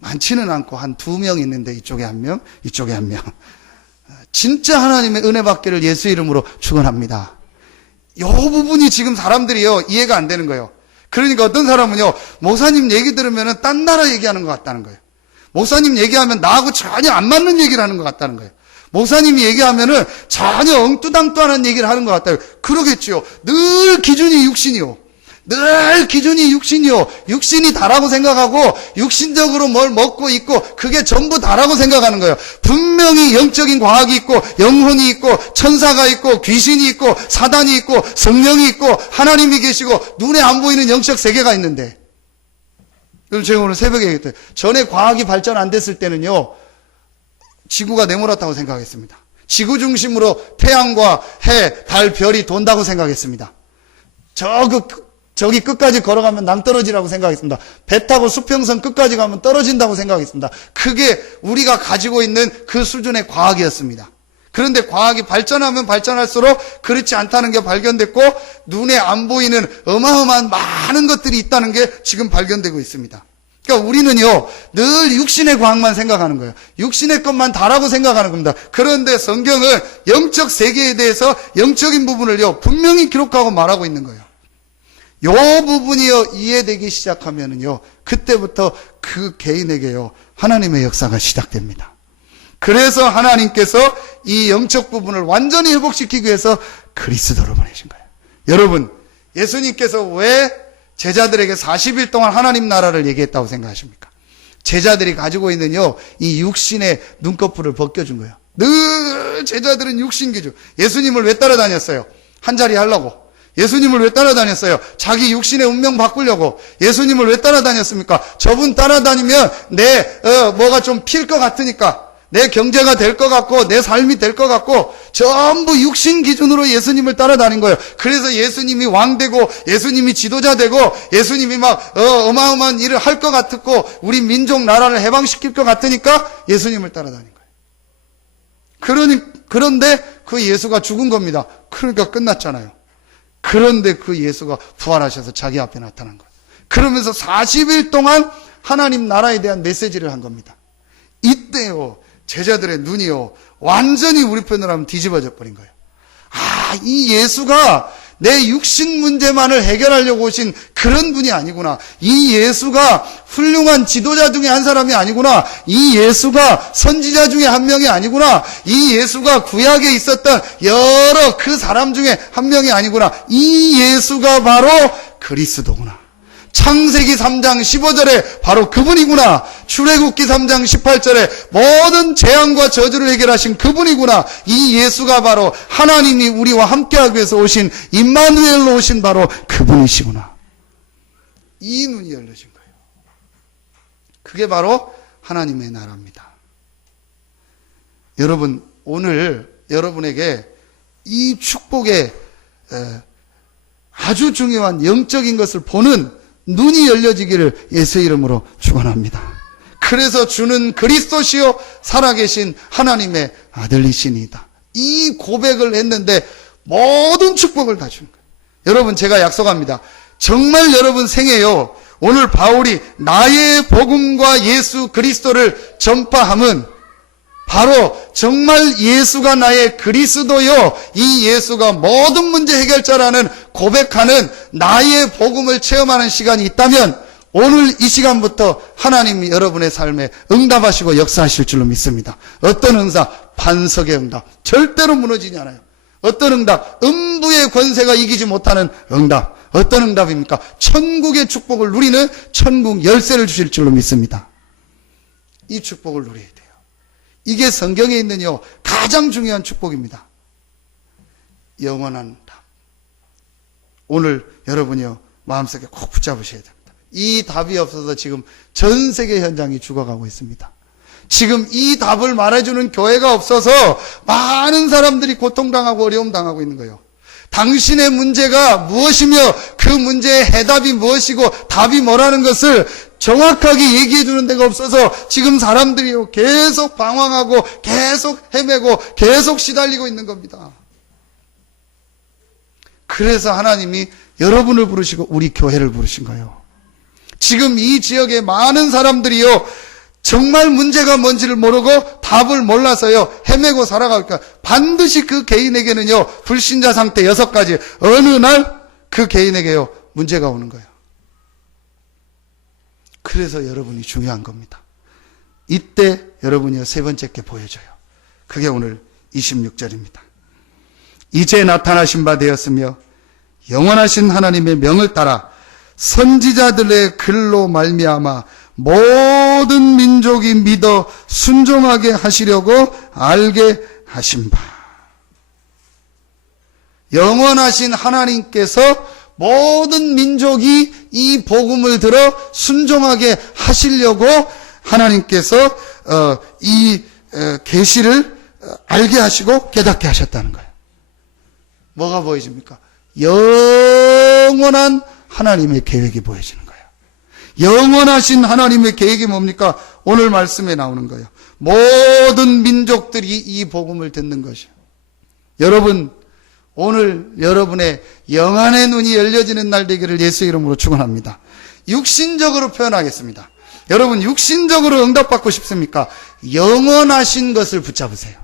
많지는 않고 한 2명 있는데 이쪽에 한 명, 이쪽에 한 명. 진짜 하나님의 은혜 받기를 예수 이름으로 축원합니다. 이 부분이 지금 사람들이요, 이해가 안 되는 거예요. 그러니까 어떤 사람은요, 목사님 얘기 들으면 딴 나라 얘기하는 것 같다는 거예요. 목사님 얘기하면 나하고 전혀 안 맞는 얘기를 하는 것 같다는 거예요. 목사님이 얘기하면은 전혀 엉뚜당뚜하는 얘기를 하는 것 같다요. 그러겠지요. 늘 기준이 육신이요. 늘 기준이 육신이요. 육신이 다라고 생각하고 육신적으로 뭘 먹고 있고 그게 전부 다라고 생각하는 거예요. 분명히 영적인 과학이 있고 영혼이 있고 천사가 있고 귀신이 있고 사단이 있고 성령이 있고 하나님이 계시고 눈에 안 보이는 영적 세계가 있는데, 그럼 제가 오늘 새벽에 얘기했어요. 전에 과학이 발전 안 됐을 때는요, 지구가 네모났다고 생각했습니다. 지구 중심으로 태양과 해, 달, 별이 돈다고 생각했습니다. 저기 끝까지 걸어가면 낭떠러지라고 생각했습니다. 배 타고 수평선 끝까지 가면 떨어진다고 생각했습니다. 그게 우리가 가지고 있는 그 수준의 과학이었습니다. 그런데 과학이 발전하면 발전할수록 그렇지 않다는 게 발견됐고 눈에 안 보이는 어마어마한 많은 것들이 있다는 게 지금 발견되고 있습니다. 그러니까 우리는요, 늘 육신의 과학만 생각하는 거예요. 육신의 것만 다라고 생각하는 겁니다. 그런데 성경은 영적 세계에 대해서 영적인 부분을요, 분명히 기록하고 말하고 있는 거예요. 요 부분이요, 이해되기 시작하면은요, 그때부터 그 개인에게요, 하나님의 역사가 시작됩니다. 그래서 하나님께서 이 영적 부분을 완전히 회복시키기 위해서 그리스도를 보내신 거예요. 여러분, 예수님께서 왜 제자들에게 40일 동안 하나님 나라를 얘기했다고 생각하십니까? 제자들이 가지고 있는요, 이 육신의 눈꺼풀을 벗겨준 거예요. 늘 제자들은 육신 기준. 예수님을 왜 따라다녔어요? 한 자리 하려고. 예수님을 왜 따라다녔어요? 자기 육신의 운명 바꾸려고. 예수님을 왜 따라다녔습니까? 저분 따라다니면 뭐가 좀 필 것 같으니까, 내 경제가 될 것 같고, 내 삶이 될 것 같고, 전부 육신 기준으로 예수님을 따라다닌 거예요. 그래서 예수님이 왕 되고, 예수님이 지도자 되고, 예수님이 막 어마어마한 일을 할 것 같았고, 우리 민족 나라를 해방시킬 것 같으니까 예수님을 따라다닌 거예요. 그런데 그 예수가 죽은 겁니다. 그러니까 끝났잖아요. 그런데 그 예수가 부활하셔서 자기 앞에 나타난 거예요. 그러면서 40일 동안 하나님 나라에 대한 메시지를 한 겁니다. 이때요, 제자들의 눈이요, 완전히 우리 편으로 하면 뒤집어져 버린 거예요. 이 예수가 내 육신 문제만을 해결하려고 오신 그런 분이 아니구나. 이 예수가 훌륭한 지도자 중에 한 사람이 아니구나. 이 예수가 선지자 중에 한 명이 아니구나. 이 예수가 구약에 있었던 여러 그 사람 중에 한 명이 아니구나. 이 예수가 바로 그리스도구나. 창세기 3장 15절에 바로 그분이구나. 출애굽기 3장 18절에 모든 재앙과 저주를 해결하신 그분이구나. 이 예수가 바로 하나님이 우리와 함께하기 위해서 오신 임마누엘로 오신 바로 그분이시구나. 이 눈이 열려진 거예요. 그게 바로 하나님의 나라입니다. 여러분, 오늘 여러분에게 이 축복의 아주 중요한 영적인 것을 보는 눈이 열려지기를 예수의 이름으로 축원합니다. 그래서 주는 그리스도시요 살아계신 하나님의 아들이시니이다. 이 고백을 했는데 모든 축복을 다 주는 거예요. 여러분, 제가 약속합니다. 정말 여러분 생애요, 오늘 바울이 나의 복음과 예수 그리스도를 전파함은 바로 정말 예수가 나의 그리스도요, 이 예수가 모든 문제 해결자라는 고백하는 나의 복음을 체험하는 시간이 있다면 오늘 이 시간부터 하나님이 여러분의 삶에 응답하시고 역사하실 줄로 믿습니다. 어떤 응답? 반석의 응답. 절대로 무너지지 않아요. 어떤 응답? 음부의 권세가 이기지 못하는 응답. 어떤 응답입니까? 천국의 축복을 누리는 천국 열쇠를 주실 줄로 믿습니다. 이 축복을 누려야 돼요. 이게 성경에 있는 가장 중요한 축복입니다. 영원한 답. 오늘 여러분이요, 마음속에 꼭 붙잡으셔야 됩니다. 이 답이 없어서 지금 전 세계 현장이 죽어가고 있습니다. 지금 이 답을 말해주는 교회가 없어서 많은 사람들이 고통당하고 어려움 당하고 있는 거예요. 당신의 문제가 무엇이며 그 문제의 해답이 무엇이고 답이 뭐라는 것을 정확하게 얘기해 주는 데가 없어서 지금 사람들이 계속 방황하고 계속 헤매고 계속 시달리고 있는 겁니다. 그래서 하나님이 여러분을 부르시고 우리 교회를 부르신 거예요. 지금 이 지역에 많은 사람들이요, 정말 문제가 뭔지를 모르고 답을 몰라서요, 헤매고 살아가니까 반드시 그 개인에게는요, 불신자 상태 6가지, 어느 날 그 개인에게요, 문제가 오는 거예요. 그래서 여러분이 중요한 겁니다. 이때 여러분이요, 세 번째 게 보여줘요. 그게 오늘 26절입니다. 이제 나타나신 바 되었으며 영원하신 하나님의 명을 따라 선지자들의 글로 말미암아 모든 민족이 믿어 순종하게 하시려고 알게 하신 바. 영원하신 하나님께서 모든 민족이 이 복음을 들어 순종하게 하시려고 하나님께서 이 계시를 알게 하시고 깨닫게 하셨다는 거예요. 뭐가 보여집니까? 영원한 하나님의 계획이 보여지는 거예요. 영원하신 하나님의 계획이 뭡니까? 오늘 말씀에 나오는 거예요. 모든 민족들이 이 복음을 듣는 것이요. 여러분, 오늘 여러분의 영안의 눈이 열려지는 날 되기를 예수의 이름으로 축원합니다. 육신적으로 표현하겠습니다. 여러분, 육신적으로 응답받고 싶습니까? 영원하신 것을 붙잡으세요.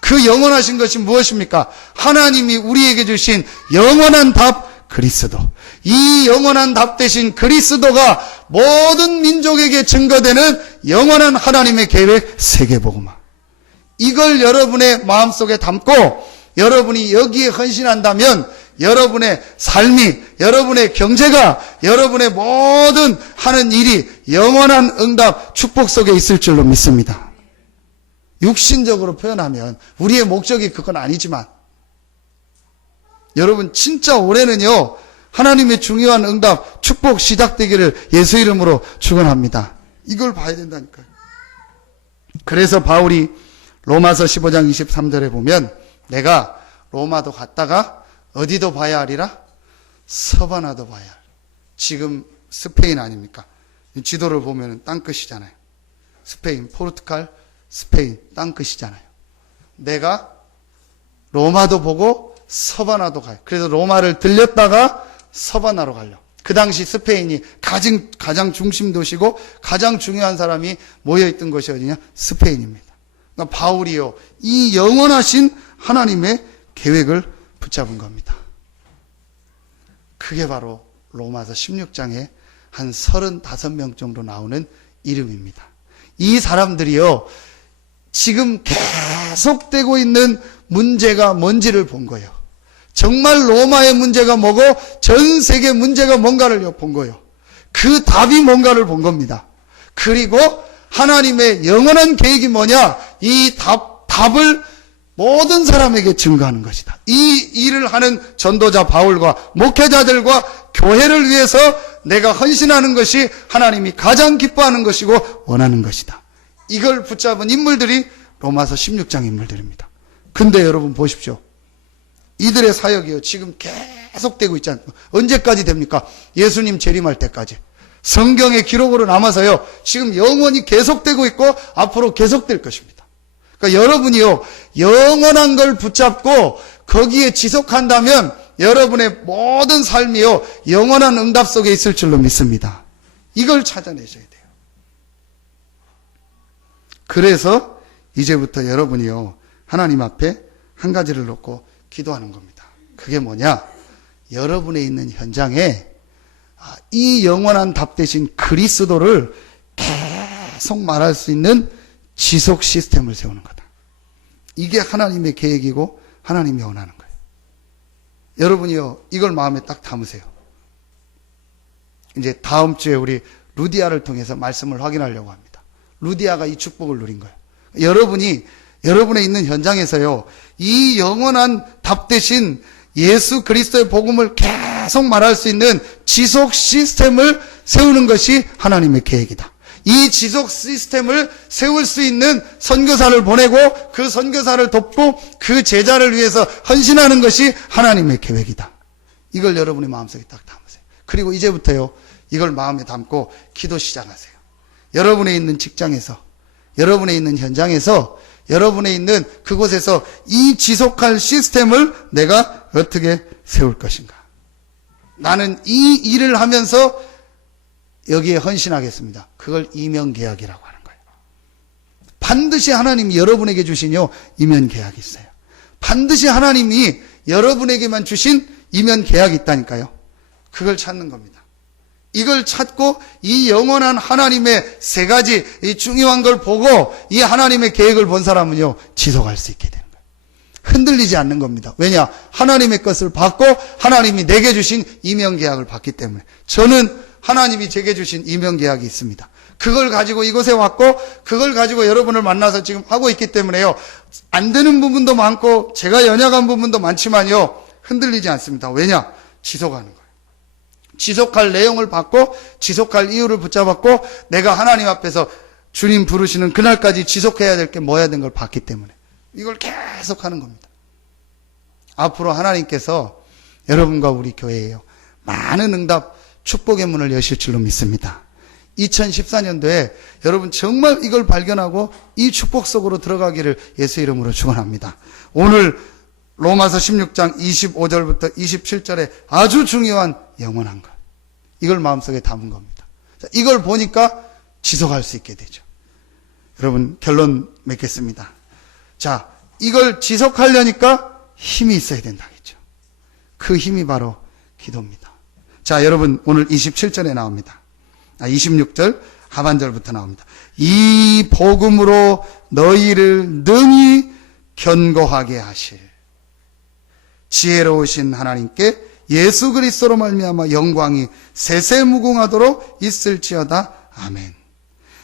그 영원하신 것이 무엇입니까? 하나님이 우리에게 주신 영원한 답, 그리스도. 이 영원한 답 대신 그리스도가 모든 민족에게 증거되는 영원한 하나님의 계획, 세계복음화. 이걸 여러분의 마음속에 담고 여러분이 여기에 헌신한다면 여러분의 삶이, 여러분의 경제가, 여러분의 모든 하는 일이 영원한 응답, 축복 속에 있을 줄로 믿습니다. 육신적으로 표현하면 우리의 목적이 그건 아니지만 여러분 진짜 올해는요, 하나님의 중요한 응답, 축복 시작되기를 예수 이름으로 축원합니다. 이걸 봐야 된다니까요. 그래서 바울이 로마서 15장 23절에 보면 내가 로마도 갔다가 어디도 봐야 하리라? 서바나도 봐야 할. 지금 스페인 아닙니까? 지도를 보면 땅끝이잖아요. 스페인, 포르투갈, 스페인 땅끝이잖아요. 내가 로마도 보고 서바나도 가요. 그래서 로마를 들렸다가 서바나로 가려. 그 당시 스페인이 가장 중심 도시고 가장 중요한 사람이 모여있던 것이 어디냐? 스페인입니다. 그러니까 바울이요, 이 영원하신 하나님의 계획을 붙잡은 겁니다. 그게 바로 로마서 16장에 한 35명 정도 나오는 이름입니다. 이 사람들이요, 지금 계속되고 있는 문제가 뭔지를 본 거예요. 정말 로마의 문제가 뭐고 전 세계 문제가 뭔가를 본 거예요. 그 답이 뭔가를 본 겁니다. 그리고 하나님의 영원한 계획이 뭐냐? 이 답을 모든 사람에게 증거하는 것이다. 이 일을 하는 전도자 바울과 목회자들과 교회를 위해서 내가 헌신하는 것이 하나님이 가장 기뻐하는 것이고 원하는 것이다. 이걸 붙잡은 인물들이 로마서 16장 인물들입니다. 근데 여러분 보십시오. 이들의 사역이요, 지금 계속되고 있지 않습니까? 언제까지 됩니까? 예수님 재림할 때까지. 성경의 기록으로 남아서요, 지금 영원히 계속되고 있고 앞으로 계속될 것입니다. 그러니까 여러분이요, 영원한 걸 붙잡고 거기에 지속한다면 여러분의 모든 삶이요, 영원한 응답 속에 있을 줄로 믿습니다. 이걸 찾아내셔야 돼요. 그래서 이제부터 여러분이요, 하나님 앞에 한 가지를 놓고 기도하는 겁니다. 그게 뭐냐? 여러분의 있는 현장에 이 영원한 답 대신 그리스도를 계속 말할 수 있는 지속 시스템을 세우는 거다. 이게 하나님의 계획이고 하나님이 원하는 거예요. 여러분이요, 이걸 마음에 딱 담으세요. 이제 다음 주에 우리 루디아를 통해서 말씀을 확인하려고 합니다. 루디아가 이 축복을 누린 거예요. 여러분이 여러분의 있는 현장에서요, 이 영원한 답 대신 예수 그리스도의 복음을 계속 말할 수 있는 지속 시스템을 세우는 것이 하나님의 계획이다. 이 지속 시스템을 세울 수 있는 선교사를 보내고 그 선교사를 돕고 그 제자를 위해서 헌신하는 것이 하나님의 계획이다. 이걸 여러분의 마음속에 딱 담으세요. 그리고 이제부터요, 이걸 마음에 담고 기도 시작하세요. 여러분의 있는 직장에서, 여러분의 있는 현장에서, 여러분의 있는 그곳에서 이 지속할 시스템을 내가 어떻게 세울 것인가? 나는 이 일을 하면서 여기에 헌신하겠습니다. 그걸 이면계약이라고 하는 거예요. 반드시 하나님이 여러분에게 주신 이면계약이 있어요. 반드시 하나님이 여러분에게만 주신 이면계약이 있다니까요. 그걸 찾는 겁니다. 이걸 찾고 이 영원한 하나님의 세 가지 이 중요한 걸 보고 이 하나님의 계획을 본 사람은요, 지속할 수 있게 되는 거예요. 흔들리지 않는 겁니다. 왜냐? 하나님의 것을 받고 하나님이 내게 주신 이면계약을 받기 때문에. 저는 하나님이 제게 주신 이면계약이 있습니다. 그걸 가지고 이곳에 왔고 그걸 가지고 여러분을 만나서 지금 하고 있기 때문에요, 안 되는 부분도 많고 제가 연약한 부분도 많지만요, 흔들리지 않습니다. 왜냐? 지속하는 거예요. 지속할 내용을 받고 지속할 이유를 붙잡았고 내가 하나님 앞에서 주님 부르시는 그날까지 지속해야 될 게 뭐야 된 걸 봤기 때문에 이걸 계속 하는 겁니다. 앞으로 하나님께서 여러분과 우리 교회에요, 많은 응답 축복의 문을 여실 줄로 믿습니다. 2014년도에 여러분 정말 이걸 발견하고 이 축복 속으로 들어가기를 예수 이름으로 축원합니다. 오늘 로마서 16장 25절부터 27절에 아주 중요한 영원한 것, 이걸 마음속에 담은 겁니다. 자, 이걸 보니까 지속할 수 있게 되죠. 여러분 결론 맺겠습니다. 자, 이걸 지속하려니까 힘이 있어야 된다겠죠. 그 힘이 바로 기도입니다. 자, 여러분 오늘 27절에 나옵니다. 26절 하반절부터 나옵니다. 이 복음으로 너희를 능히 견고하게 하실 지혜로우신 하나님께 예수 그리스도로 말미암아 영광이 세세무궁하도록 있을지어다. 아멘.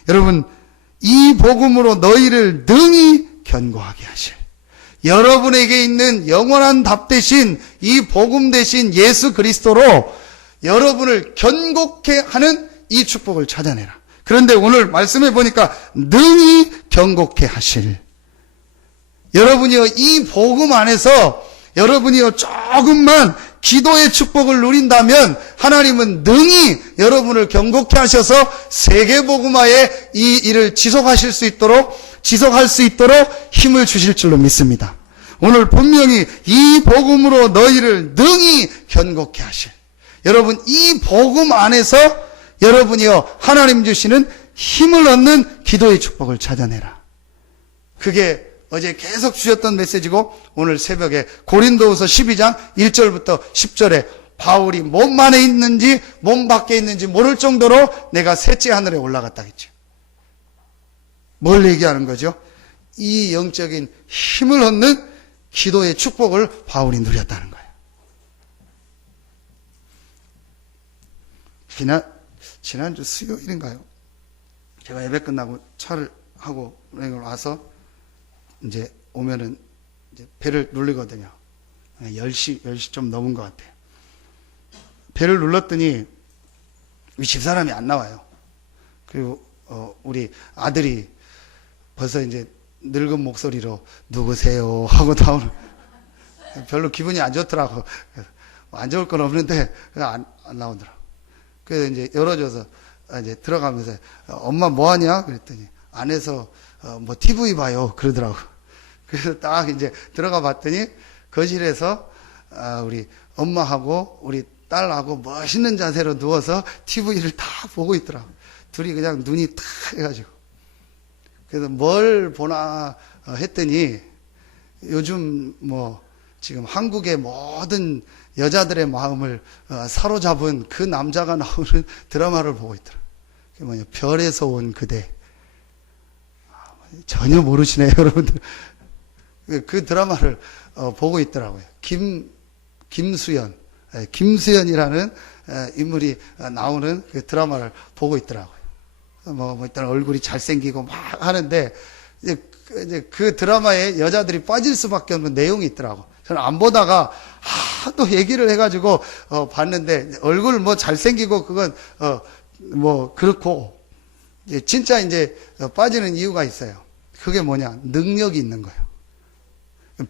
여러분, 이 복음으로 너희를 능히 견고하게 하실, 여러분에게 있는 영원한 답 대신 이 복음 대신 예수 그리스도로 여러분을 견고케 하는 이 축복을 찾아내라. 그런데 오늘 말씀해 보니까 능히 견고케 하실. 여러분이요, 이 복음 안에서 여러분이요, 조금만 기도의 축복을 누린다면 하나님은 능히 여러분을 견고케 하셔서 세계복음화의 이 일을 지속할 수 있도록 힘을 주실 줄로 믿습니다. 오늘 분명히 이 복음으로 너희를 능히 견고케 하실. 여러분, 이 복음 안에서 여러분이요, 하나님 주시는 힘을 얻는 기도의 축복을 찾아내라. 그게 어제 계속 주셨던 메시지고, 오늘 새벽에 고린도후서 12장 1절부터 10절에 바울이 몸 안에 있는지 몸 밖에 있는지 모를 정도로 내가 셋째 하늘에 올라갔다 했죠. 뭘 얘기하는 거죠? 이 영적인 힘을 얻는 기도의 축복을 바울이 누렸다는 거예요. 지난주 수요일인가요? 제가 예배 끝나고 차를 하고 운행을 와서 이제 오면은 이제 배를 누르거든요. 10시 좀 넘은 것 같아요. 배를 눌렀더니 집사람이 안 나와요. 그리고 우리 아들이 벌써 이제 늙은 목소리로 누구세요 하고 나오는, 별로 기분이 안 좋더라고. 안 좋을 건 없는데 안 나오더라고. 그래서 이제 열어줘서 이제 들어가면서 엄마 뭐 하냐 그랬더니 안에서 뭐 TV 봐요 그러더라고. 그래서 딱 이제 들어가 봤더니 거실에서 우리 엄마하고 우리 딸하고 멋있는 자세로 누워서 TV를 다 보고 있더라고. 둘이 그냥 눈이 탁 해가지고. 그래서 뭘 보나 했더니 요즘 뭐 지금 한국의 모든 여자들의 마음을 사로잡은 그 남자가 나오는 드라마를 보고 있더라. 그게 뭐냐, 별에서 온 그대. 전혀 모르시네요, 여러분들. 그 드라마를 보고 있더라고요. 김수연이라는 인물이 나오는 그 드라마를 보고 있더라고요. 일단 얼굴이 잘생기고 막 하는데, 이제 그 드라마에 여자들이 빠질 수밖에 없는 내용이 있더라고. 저는 안 보다가 하도 얘기를 해가지고 봤는데, 얼굴 뭐 잘생기고 그건 뭐 그렇고, 진짜 이제 빠지는 이유가 있어요. 그게 뭐냐, 능력이 있는 거예요.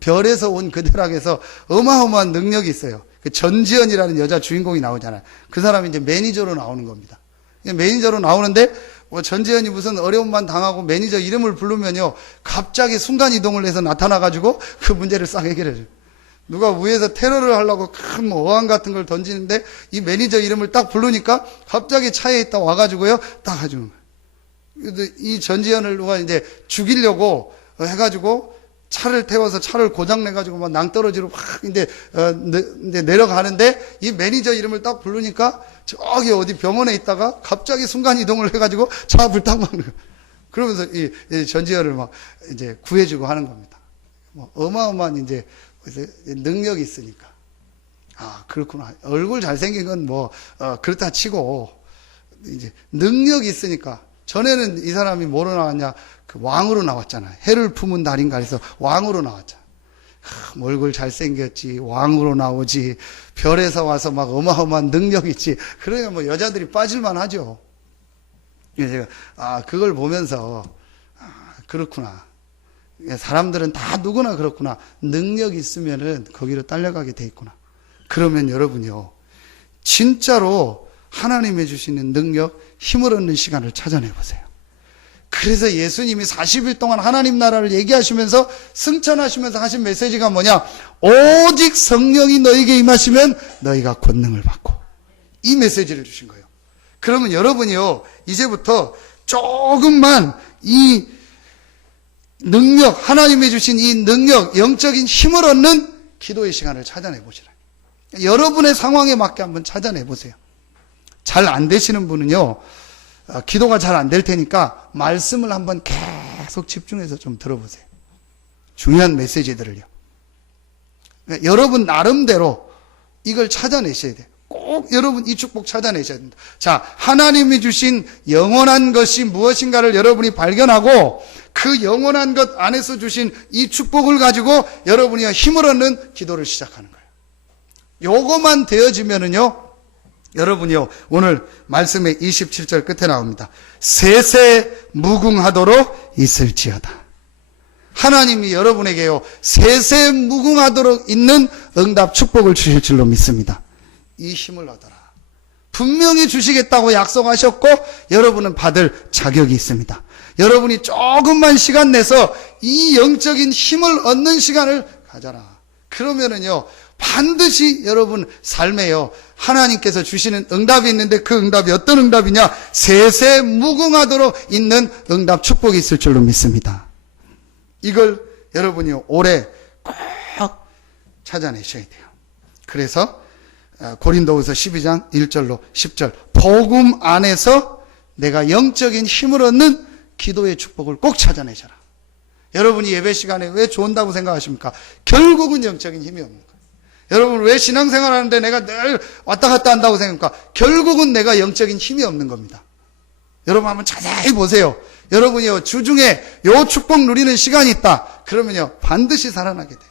별에서 온 그대라고 해서 어마어마한 능력이 있어요. 그 전지현이라는 여자 주인공이 나오잖아요. 그 사람이 이제 매니저로 나오는 겁니다. 매니저로 나오는데, 전지현이 무슨 어려움만 당하고 매니저 이름을 부르면요, 갑자기 순간이동을 해서 나타나가지고 그 문제를 싹 해결해줘요. 누가 위에서 테러를 하려고 큰 어항 같은 걸 던지는데 이 매니저 이름을 딱 부르니까 갑자기 차에 있다 와가지고요, 딱 해주는 거예요. 그래서 이 전지현을 누가 이제 죽이려고 해가지고 차를 태워서 차를 고장내가지고 막 낭떠러지로 막 이제 내려가는데 이 매니저 이름을 딱 부르니까 저기 어디 병원에 있다가 갑자기 순간이동을 해가지고 차 불타고 하는 거예요. 그러면서 이 전지현을 막 이제 구해주고 하는 겁니다. 뭐 어마어마한 이제 능력이 있으니까. 아, 그렇구나. 얼굴 잘생긴 건 뭐, 그렇다 치고, 이제 능력이 있으니까. 전에는 이 사람이 뭐로 나왔냐? 그 왕으로 나왔잖아요. 해를 품은 달인가 해서 왕으로 나왔잖아요. 얼굴 잘생겼지, 왕으로 나오지, 별에서 와서 막 어마어마한 능력이 있지. 그러면 뭐 여자들이 빠질만 하죠. 그래서 제가, 그걸 보면서, 그렇구나. 사람들은 다 누구나 그렇구나. 능력이 있으면은 거기로 딸려가게 돼 있구나. 그러면 여러분이요, 진짜로 하나님이 주시는 능력, 힘을 얻는 시간을 찾아내 보세요. 그래서 예수님이 40일 동안 하나님 나라를 얘기하시면서 승천하시면서 하신 메시지가 뭐냐? 오직 성령이 너에게 임하시면 너희가 권능을 받고, 이 메시지를 주신 거예요. 그러면 여러분이요, 이제부터 조금만 이 능력, 하나님이 주신 이 능력, 영적인 힘을 얻는 기도의 시간을 찾아내 보시라. 여러분의 상황에 맞게 한번 찾아내 보세요. 잘 안 되시는 분은요, 기도가 잘 안 될 테니까 말씀을 한번 계속 집중해서 좀 들어보세요. 중요한 메시지들을요. 그러니까 여러분 나름대로 이걸 찾아내셔야 돼요. 꼭 여러분 이 축복 찾아내셔야 됩니다. 자, 하나님이 주신 영원한 것이 무엇인가를 여러분이 발견하고 그 영원한 것 안에서 주신 이 축복을 가지고 여러분이 힘을 얻는 기도를 시작하는 거예요. 요거만 되어지면은요, 여러분이요, 오늘 말씀의 27절 끝에 나옵니다. 세세 무궁하도록 있을지어다. 하나님이 여러분에게요, 세세 무궁하도록 있는 응답 축복을 주실 줄로 믿습니다. 이 힘을 얻어라. 분명히 주시겠다고 약속하셨고 여러분은 받을 자격이 있습니다. 여러분이 조금만 시간 내서 이 영적인 힘을 얻는 시간을 가져라. 그러면은요, 반드시 여러분 삶에요, 하나님께서 주시는 응답이 있는데 그 응답이 어떤 응답이냐? 세세 무궁하도록 있는 응답 축복이 있을 줄로 믿습니다. 이걸 여러분이 올해 꼭 찾아내셔야 돼요. 그래서 고린도후서 12장 1절로 10절, 복음 안에서 내가 영적인 힘을 얻는 기도의 축복을 꼭 찾아내셔라. 여러분이 예배 시간에 왜 좋은다고 생각하십니까? 결국은 영적인 힘이 없는 거예요. 여러분 왜 신앙생활 하는데 내가 늘 왔다 갔다 한다고 생각합니까? 결국은 내가 영적인 힘이 없는 겁니다. 여러분 한번 자세히 보세요. 여러분이요, 주중에 요 축복 누리는 시간이 있다. 그러면요, 반드시 살아나게 돼요.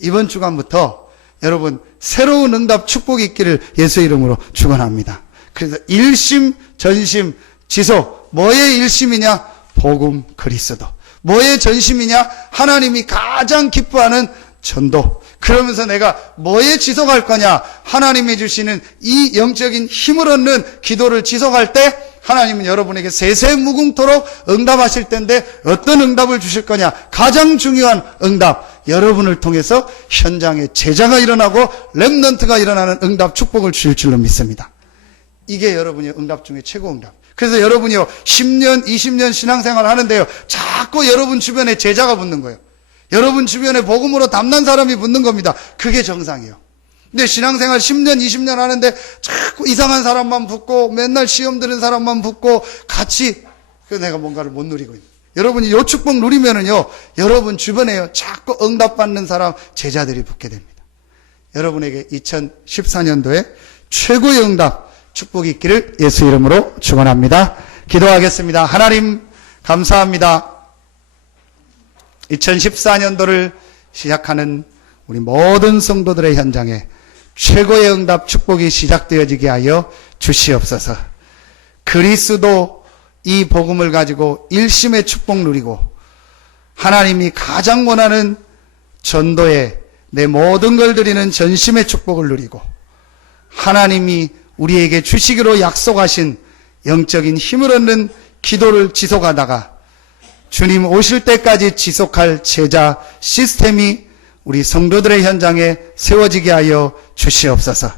이번 주간부터 여러분 새로운 응답 축복이 있기를 예수 이름으로 축원합니다. 그래서 일심 전심 지속. 뭐의 일심이냐? 복음 그리스도. 뭐의 전심이냐? 하나님이 가장 기뻐하는 전도. 그러면서 내가 뭐에 지속할 거냐? 하나님이 주시는 이 영적인 힘을 얻는 기도를 지속할 때 하나님은 여러분에게 세세무궁토록 응답하실 텐데 어떤 응답을 주실 거냐? 가장 중요한 응답, 여러분을 통해서 현장에 제자가 일어나고 렘넌트가 일어나는 응답 축복을 주실 줄로 믿습니다. 이게 여러분의 응답 중에 최고 응답. 그래서 여러분이요, 10년 20년 신앙생활 하는데요, 자꾸 여러분 주변에 제자가 붙는 거예요. 여러분 주변에 복음으로 담난 사람이 붙는 겁니다. 그게 정상이에요. 근데 신앙생활 10년 20년 하는데 자꾸 이상한 사람만 붙고 맨날 시험 드는 사람만 붙고 같이 내가 뭔가를 못 누리고 있는, 여러분이 요 축복 누리면은요, 여러분 주변에요, 자꾸 응답받는 사람 제자들이 붙게 됩니다. 여러분에게 2014년도에 최고의 응답 축복이 있기를 예수 이름으로 축원합니다. 기도하겠습니다. 하나님 감사합니다. 2014년도를 시작하는 우리 모든 성도들의 현장에 최고의 응답 축복이 시작되어지게 하여 주시옵소서. 그리스도 이 복음을 가지고 일심의 축복 누리고 하나님이 가장 원하는 전도에 내 모든 걸 드리는 전심의 축복을 누리고 하나님이 우리에게 주시기로 약속하신 영적인 힘을 얻는 기도를 지속하다가 주님 오실 때까지 지속할 제자 시스템이 우리 성도들의 현장에 세워지게 하여 주시옵소서.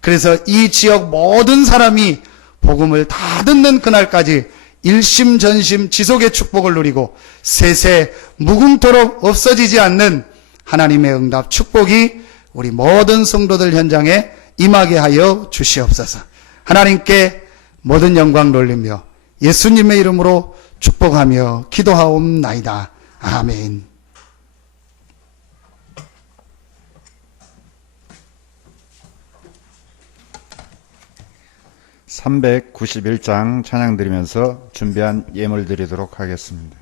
그래서 이 지역 모든 사람이 복음을 다 듣는 그날까지 일심전심 지속의 축복을 누리고 세세 무궁토록 없어지지 않는 하나님의 응답 축복이 우리 모든 성도들 현장에 임하게 하여 주시옵소서. 하나님께 모든 영광 돌리며 예수님의 이름으로 축복하며 기도하옵나이다. 아멘. (391장) 찬양 드리면서 준비한 예물 드리도록 하겠습니다.